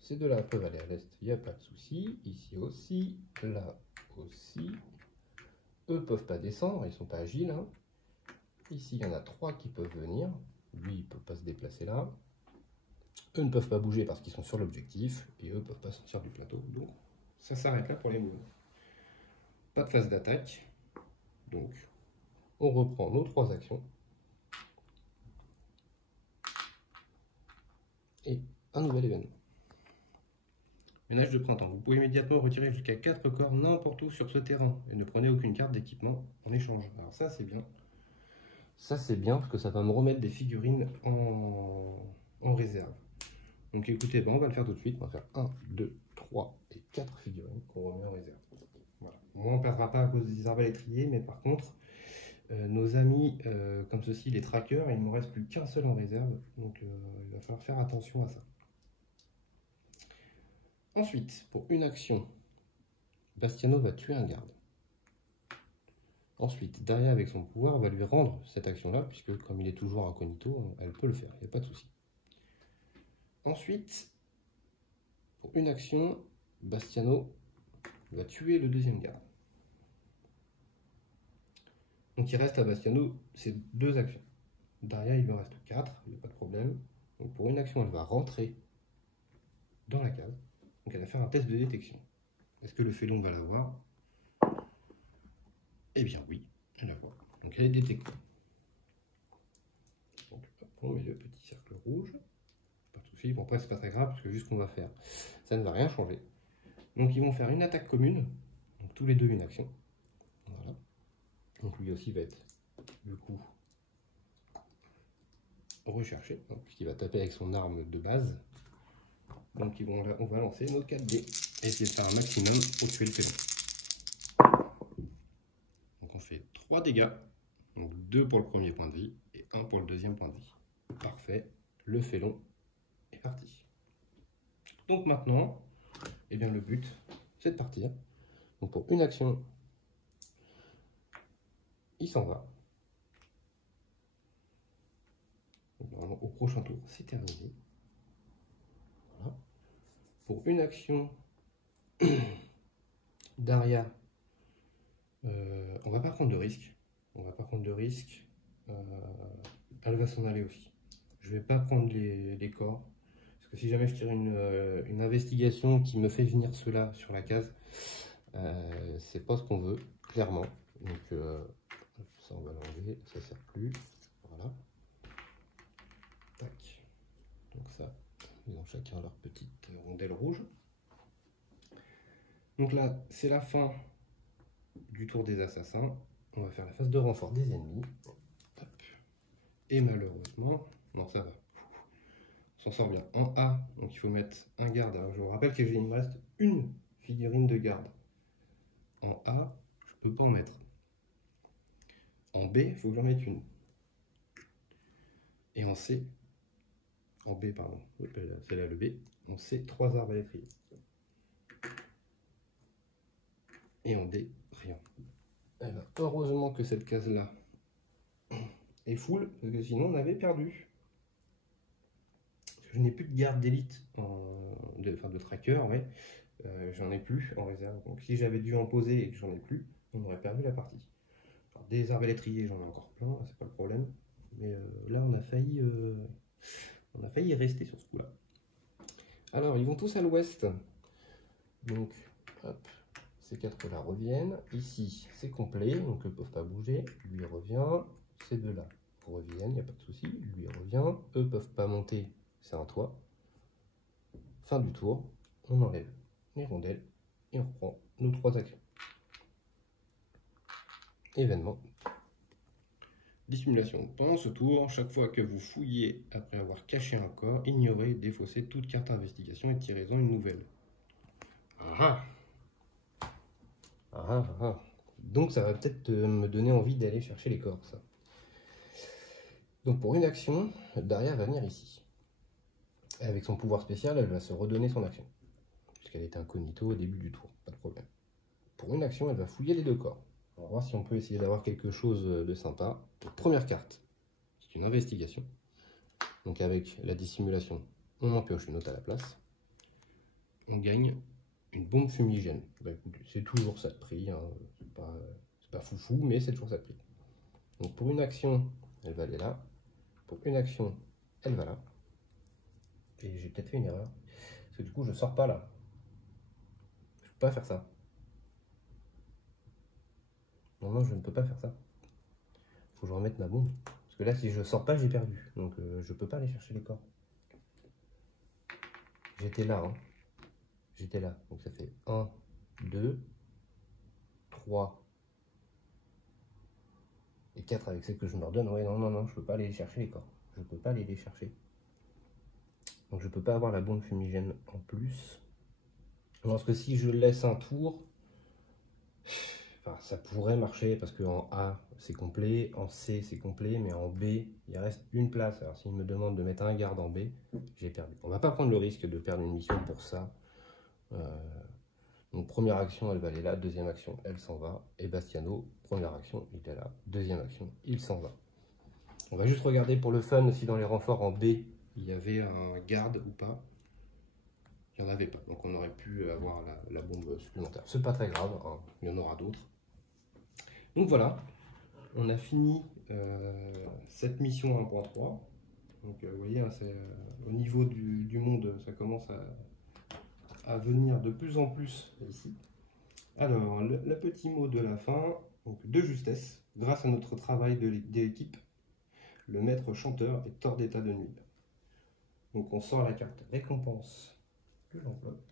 Ces deux-là peuvent aller à l'est, il n'y a pas de souci. Ici aussi, là aussi. Eux peuvent pas descendre, ils sont pas agiles. Hein. Ici, il y en a 3 qui peuvent venir. Lui, il ne peut pas se déplacer là. Eux ne peuvent pas bouger parce qu'ils sont sur l'objectif. Et eux ne peuvent pas sortir du plateau. Donc, ça s'arrête là pour les mouvements. Pas de phase d'attaque. Donc, on reprend nos 3 actions. Et un nouvel événement. Ménage de printemps. Vous pouvez immédiatement retirer jusqu'à 4 corps n'importe où sur ce terrain. Et ne prenez aucune carte d'équipement en échange. Alors ça, c'est bien. Ça, c'est bien parce que ça va me remettre des figurines en réserve. Donc écoutez, ben, on va le faire tout de suite. On va faire 1, 2, 3 et 4 figurines qu'on remet en réserve. Voilà. Moi, on ne perdra pas à cause des arbalétriers, mais par contre, nos amis comme ceci, les trackers, il ne me reste plus qu'un seul en réserve. Donc il va falloir faire attention à ça. Ensuite, pour une action, Bastiano va tuer un garde. Ensuite, Daria, avec son pouvoir, va lui rendre cette action-là, puisque comme il est toujours incognito, elle peut le faire, il n'y a pas de souci. Ensuite, pour une action, Bastiano va tuer le deuxième garde. Donc il reste à Bastiano ces 2 actions. Daria, il lui reste 4, il n'y a pas de problème. Donc pour une action, elle va rentrer dans la case. Donc elle va faire un test de détection. Est-ce que le félon va l'avoir? Eh bien oui, elle la voit. Donc elle est détectée. Donc on met le petit cercle rouge. Pas de souci. Bon après c'est pas très grave parce que juste ce qu'on va faire, ça ne va rien changer. Donc ils vont faire une attaque commune. Donc tous les deux une action. Voilà. Donc lui aussi va être du coup recherché. Puisqu'il va taper avec son arme de base. Donc on va lancer nos 4 dés et essayer de faire un maximum pour tuer le félon. Donc on fait 3 dégâts, donc 2 pour le premier point de vie et 1 pour le deuxième point de vie. Parfait, le félon est parti. Donc maintenant, eh bien le but c'est de partir. Donc pour une action, il s'en va. Donc normalement au prochain tour c'est terminé. Voilà. Pour une action, Daria, on va pas prendre de risque. On va pas prendre de risque. Elle va s'en aller aussi. Je vais pas prendre les corps. Parce que si jamais je tire une investigation qui me fait venir cela sur la case, c'est pas ce qu'on veut, clairement. Donc ça on va l'enlever, ça sert plus. Voilà. Tac. Donc ça, ils ont chacun leur petite rondelle rouge. Donc là, c'est la fin du tour des assassins. On va faire la phase de renfort des ennemis. Hop. Et malheureusement, non ça va. s'en sort bien. En A, donc il faut mettre un garde. Alors je vous rappelle qu'il me reste une figurine de garde. En A, je peux pas en mettre. En B, il faut que j'en mette une. Et en C, en B, pardon, c'est là le B, en C, 3 arbalétriers. Et en D, rien. Alors, heureusement que cette case-là est full, parce que sinon on avait perdu. Je n'ai plus de garde d'élite, de tracker, ouais. J'en ai plus en réserve. Donc si j'avais dû en poser et que j'en ai plus, on aurait perdu la partie. Alors, des arbalétriers, j'en ai encore plein, c'est pas le problème. Mais là, on a failli rester sur ce coup-là. Alors, ils vont tous à l'ouest. Donc, hop, ces quatre-là reviennent. Ici, c'est complet, donc eux ne peuvent pas bouger. Lui revient. Ces deux-là reviennent, il n'y a pas de souci. Lui revient. Eux ne peuvent pas monter, c'est un toit. Fin du tour, on enlève les rondelles et on reprend nos 3 actions. Événement. Dissimulation. Pendant ce tour, chaque fois que vous fouillez après avoir caché un corps, ignorez, défaussez toute carte investigation et tirez-en une nouvelle. Donc ça va peut-être me donner envie d'aller chercher les corps, ça. Donc pour une action, Daria va venir ici. Avec son pouvoir spécial, elle va se redonner son action. Puisqu'elle est incognito au début du tour, pas de problème. Pour une action, elle va fouiller les 2 corps. On va voir si on peut essayer d'avoir quelque chose de sympa. Donc, première carte, c'est une investigation. Donc avec la dissimulation, on en pioche une autre à la place. On gagne une bombe fumigène. Bah, c'est toujours ça de prix, hein. C'est pas foufou, mais c'est toujours ça de prix. Donc pour une action, elle va aller là. Pour une action, elle va là. Et j'ai peut-être fait une erreur. Parce que du coup, je sors pas là. Je peux pas faire ça. Non, je ne peux pas faire ça. Faut que je remette ma bombe. Parce que là, si je sors pas, j'ai perdu. Donc, je peux pas aller chercher les corps. J'étais là, hein. J'étais là. Donc, ça fait 1, 2, 3 et 4 avec celle que je me redonne. Ouais, non, je peux pas aller chercher les corps. Je peux pas aller les chercher. Donc, je peux pas avoir la bombe fumigène en plus. Parce que si je laisse un tour... ça pourrait marcher parce qu'en A c'est complet, en C c'est complet, mais en B il reste une place. Alors s'il me demande de mettre un garde en B, j'ai perdu. On va pas prendre le risque de perdre une mission pour ça. Donc première action, elle va aller là, deuxième action, elle s'en va. Et Bastiano, première action, il est là, deuxième action, il s'en va. On va juste regarder pour le fun si dans les renforts en B, il y avait un garde ou pas. Il n'y en avait pas, donc on aurait pu avoir la bombe supplémentaire. C'est pas très grave, hein. Il y en aura d'autres. Donc voilà, on a fini cette mission 1.3. Donc vous voyez, hein, au niveau du monde, ça commence à venir de plus en plus ici. Alors, le petit mot de la fin, donc, de justesse, grâce à notre travail d'équipe, le maître chanteur est hors d'état de nuire. Donc on sort la carte récompense de l'enveloppe,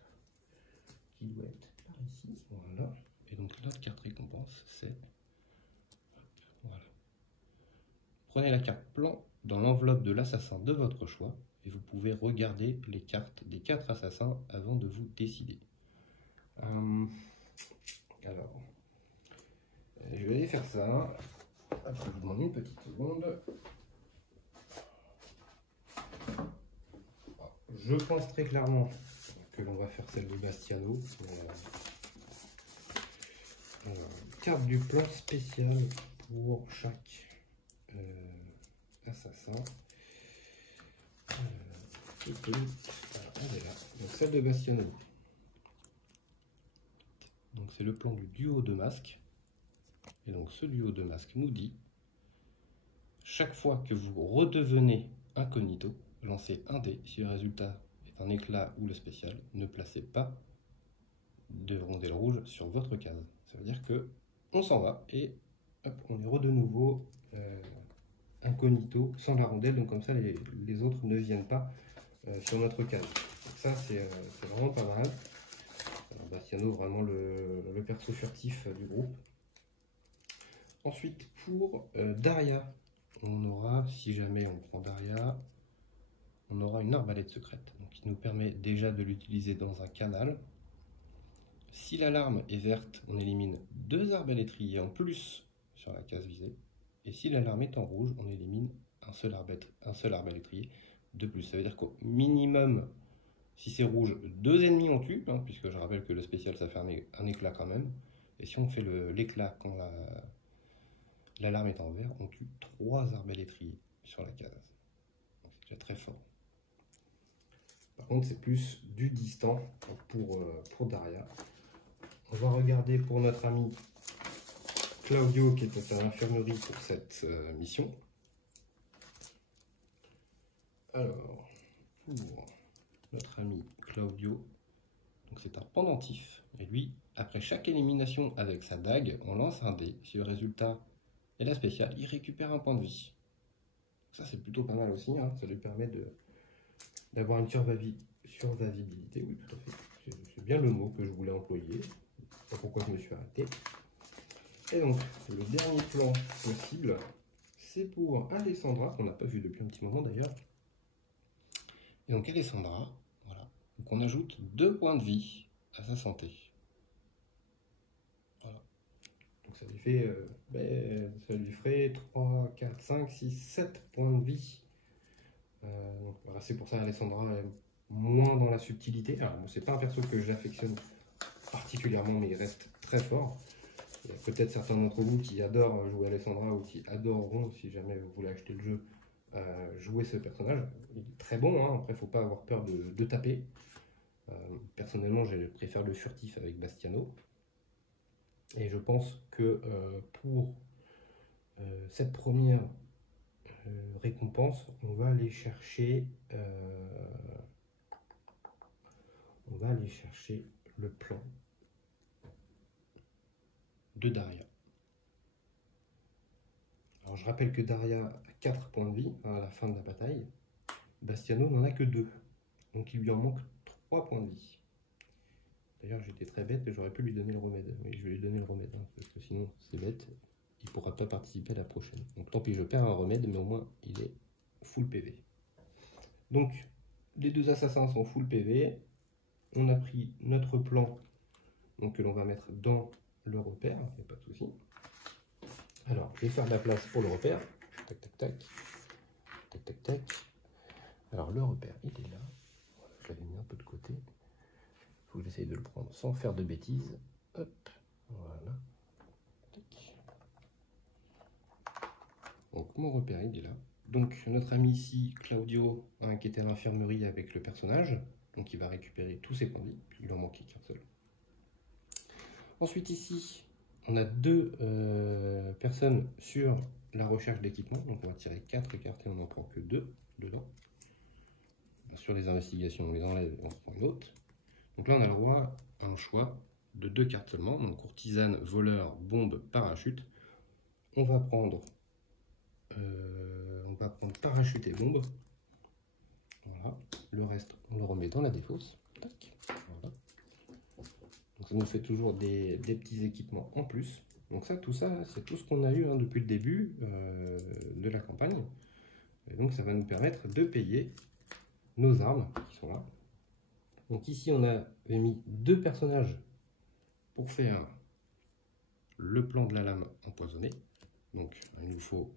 qui doit être par ici, voilà. Et donc notre carte récompense, c'est... Voilà. Prenez la carte plan dans l'enveloppe de l'assassin de votre choix et vous pouvez regarder les cartes des 4 assassins avant de vous décider. Alors, je vais aller faire ça. Je vous demande une petite seconde. Je pense très clairement que l'on va faire celle de Bastiano. Carte du plan spécial pour chaque assassin. Voilà, elle est là. Donc celle de Bastiano. Donc c'est le plan du duo de masques. Et donc ce duo de masques nous dit: chaque fois que vous redevenez incognito, lancez un dé. Si le résultat est un éclat ou le spécial, ne placez pas de rondelle rouge sur votre case. Ça veut dire que on s'en va et hop, on est de nouveau incognito sans la rondelle. Donc comme ça, les autres ne viennent pas sur notre case. Donc ça, c'est vraiment pas mal. Alors, Bastiano, vraiment le perso furtif du groupe. Ensuite, pour Daria, on aura, si jamais on prend Daria, on aura une arbalète secrète, donc qui nous permet déjà de l'utiliser dans un canal. Si l'alarme est verte, on élimine 2 arbalétriers en plus sur la case visée. Et si l'alarme est en rouge, on élimine un seul arbalétrier de plus. Ça veut dire qu'au minimum, si c'est rouge, 2 ennemis on tue, hein, puisque je rappelle que le spécial ça fait un éclat quand même. Et si on fait l'éclat quand l'alarme est en vert, on tue 3 arbalétriers sur la case. C'est déjà très fort. Par contre, c'est plus du distant pour Daria. On va regarder pour notre ami Claudio qui est à l'infirmerie pour cette mission. Alors, pour notre ami Claudio, c'est un pendentif. Et lui, après chaque élimination avec sa dague, on lance un dé. Si le résultat est la spéciale, il récupère un point de vie. Ça, c'est plutôt pas mal aussi. Hein. Ça lui permet d'avoir une survivabilité. Oui, tout à fait. C'est bien le mot que je voulais employer. C'est pourquoi je me suis arrêté. Et donc, le dernier plan possible, c'est pour Alessandra, qu'on n'a pas vu depuis un petit moment d'ailleurs. Et donc, Alessandra, voilà. Donc, on ajoute 2 points de vie à sa santé. Voilà. Donc, ça lui ferait 3, 4, 5, 6, 7 points de vie. Donc, voilà, c'est pour ça Alessandra est moins dans la subtilité. Alors, bon, c'est pas un perso que j'affectionne particulièrement, mais il reste très fort. Il y a peut-être certains d'entre vous qui adorent jouer Alessandra ou qui adoreront, si jamais vous voulez acheter le jeu, jouer ce personnage. Il est très bon, hein. Après il ne faut pas avoir peur de taper. Personnellement, je préfère le furtif avec Bastiano. Et je pense que pour cette première récompense, on va aller chercher le plan de Daria. Alors je rappelle que Daria a 4 points de vie à la fin de la bataille. Bastiano n'en a que 2. Donc il lui en manque 3 points de vie. D'ailleurs j'étais très bête et j'aurais pu lui donner le remède. Mais je vais lui donner le remède, hein, parce que sinon c'est bête. Il ne pourra pas participer à la prochaine. Donc tant pis, je perds un remède, mais au moins il est full PV. Donc les 2 assassins sont full PV. On a pris notre plan, donc que l'on va mettre dans le repère, il n'y a pas de souci. Alors, je vais faire de la place pour le repère. Tac, tac, tac. Tac, tac, tac. Alors, le repère, il est là. Voilà, je l'avais mis un peu de côté. Il faut que j'essaye de le prendre sans faire de bêtises. Hop, voilà. Tac. Donc, mon repère, il est là. Donc, notre ami ici, Claudio, qui était à l'infirmerie avec le personnage. Donc, il va récupérer tous ses points de vie. Il en manquait qu'un seul. Ensuite, ici, on a 2 personnes sur la recherche d'équipement. Donc, on va tirer 4 cartes et on n'en prend que 2 dedans. Sur les investigations, on les enlève et on prend une autre. Donc là, on a le droit à un choix de 2 cartes seulement. Donc, courtisane, voleur, bombe, parachute. On va prendre parachute et bombe. Voilà. Le reste, on le remet dans la défausse. Tac. Voilà. Donc ça nous fait toujours des petits équipements en plus. Donc ça, tout ça, c'est tout ce qu'on a eu depuis le début de la campagne. Et donc ça va nous permettre de payer nos armes qui sont là. Donc ici, on avait mis 2 personnages pour faire le plan de la lame empoisonnée. Donc il nous faut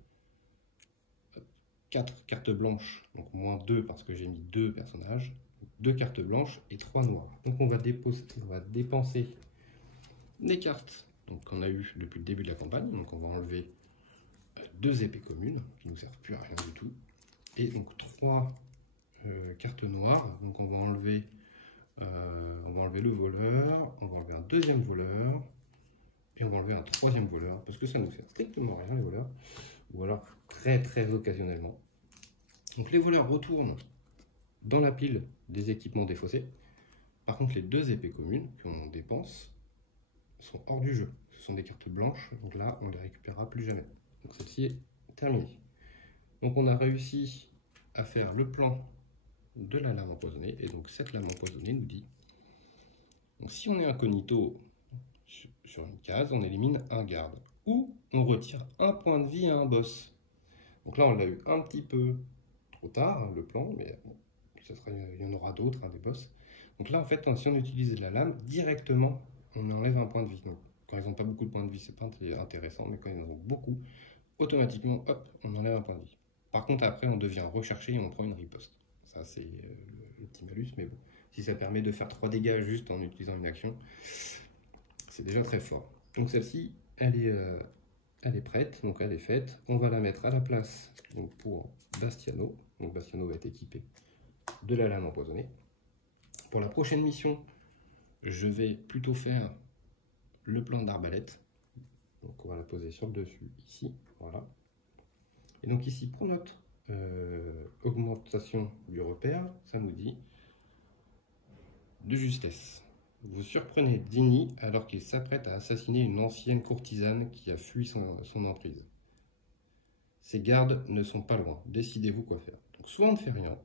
4 cartes blanches, donc moins 2 parce que j'ai mis 2 personnages. 2 cartes blanches et 3 noires. Donc on va dépenser les cartes qu'on a eues depuis le début de la campagne. Donc on va enlever 2 épées communes qui ne nous servent plus à rien du tout. Et donc 3 cartes noires. Donc on va enlever le voleur, on va enlever un 2e voleur et on va enlever un 3e voleur parce que ça ne nous sert strictement à rien les voleurs, ou alors très très occasionnellement. Donc les voleurs retournent dans la pile des équipements défaussés. Par contre, les 2 épées communes qu'on dépense sont hors du jeu. Ce sont des cartes blanches, donc là, on ne les récupérera plus jamais. Donc celle-ci est terminée. Donc on a réussi à faire le plan de la lame empoisonnée. Et donc cette lame empoisonnée nous dit, donc si on est incognito sur une case, on élimine un garde. Ou on retire un point de vie à un boss. Donc là, on l'a eu un petit peu trop tard, hein, le plan, mais bon, il y en aura d'autres, hein, des boss. Donc là, en fait, si on utilise la lame, directement, on enlève un point de vie. Donc, quand ils n'ont pas beaucoup de points de vie, c'est pas intéressant, mais quand ils en ont beaucoup, automatiquement, hop, on enlève un point de vie. Par contre, après, on devient recherché et on prend une riposte. Ça, c'est le petit malus, mais bon. Si ça permet de faire 3 dégâts juste en utilisant une action, c'est déjà très fort. Donc celle-ci, elle est prête, donc elle est faite. On va la mettre à la place donc pour Bastiano. Donc Bastiano va être équipé de la lame empoisonnée. Pour la prochaine mission, je vais plutôt faire le plan d'arbalète. Donc on va la poser sur le dessus, ici, voilà. Et donc ici, pour notre augmentation du repère, ça nous dit de justesse. Vous surprenez Dini alors qu'il s'apprête à assassiner une ancienne courtisane qui a fui son emprise. Ses gardes ne sont pas loin, décidez-vous quoi faire. Donc soit on ne fait rien,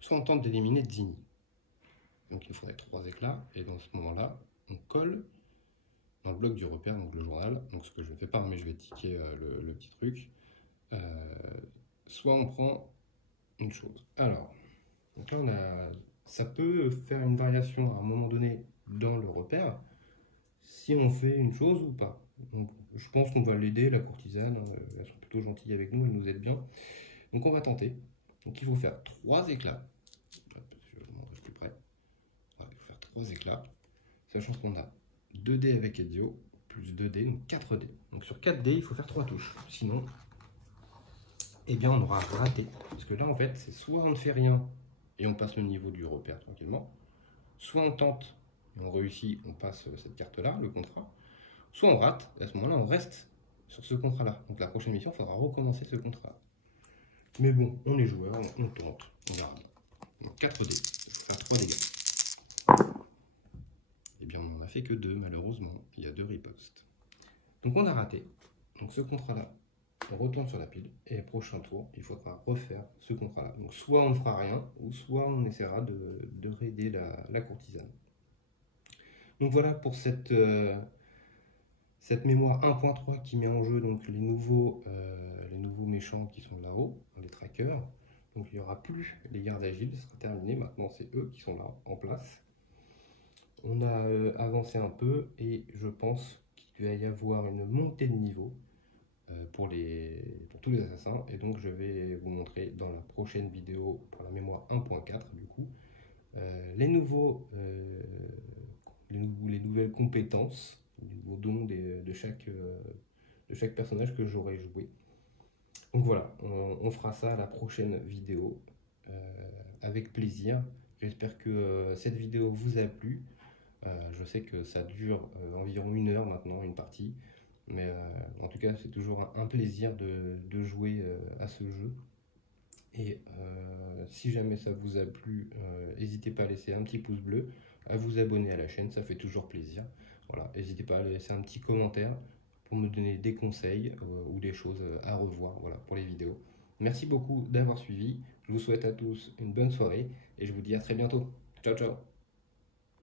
soit on tente d'éliminer Dini. Donc il faudrait 3 éclats, et dans ce moment-là, on colle dans le bloc du repère, donc le journal. Donc ce que je ne fais pas, mais je vais ticker le petit truc. Soit on prend une chose. Alors, donc là ça peut faire une variation à un moment donné dans le repère, si on fait une chose ou pas. Donc, je pense qu'on va l'aider, la courtisane, elles sont plutôt gentilles avec nous, elles nous aident bien. Donc on va tenter. Donc il faut faire 3 éclats. Je vais vous montrer plus près. Voilà, il faut faire 3 éclats, sachant qu'on a 2 dés avec Ezio, plus 2 dés, donc 4 dés. Donc sur 4 dés, il faut faire 3 touches. Sinon, eh bien on aura raté. Parce que là, en fait, c'est soit on ne fait rien et on passe le niveau du repère tranquillement, soit on tente et on réussit, on passe cette carte-là, le contrat, soit on rate, et à ce moment-là, on reste sur ce contrat-là. Donc la prochaine mission, il faudra recommencer ce contrat. Mais bon, on est joueur, on tente, on verra. Donc 4 dés, il faut faire 3 dégâts. Eh bien, on n'en a fait que 2, malheureusement. Il y a 2 ripostes. Donc on a raté. Donc ce contrat-là, on retourne sur la pile, et prochain tour, il faudra refaire ce contrat-là. Donc soit on ne fera rien, ou soit on essaiera de raider la courtisane. Donc voilà pour cette mémoire 1.3 qui met en jeu donc les nouveaux méchants qui sont là-haut, les trackers. Donc il n'y aura plus les gardes agiles, ce sera terminé, maintenant c'est eux qui sont là, en place. On a avancé un peu, et je pense qu'il va y avoir une montée de niveau pour tous les assassins, et donc je vais vous montrer dans la prochaine vidéo pour la mémoire 1.4 du coup les nouvelles compétences, les nouveaux dons de chaque personnage que j'aurai joué. Donc voilà, on fera ça à la prochaine vidéo avec plaisir. J'espère que cette vidéo vous a plu. Je sais que ça dure environ 1 heure maintenant, une partie. Mais en tout cas, c'est toujours un plaisir de jouer à ce jeu. Et si jamais ça vous a plu, n'hésitez pas à laisser un petit pouce bleu, à vous abonner à la chaîne, ça fait toujours plaisir. Voilà, n'hésitez pas à laisser un petit commentaire pour me donner des conseils ou des choses à revoir, voilà, pour les vidéos. Merci beaucoup d'avoir suivi. Je vous souhaite à tous une bonne soirée et je vous dis à très bientôt. Ciao, ciao!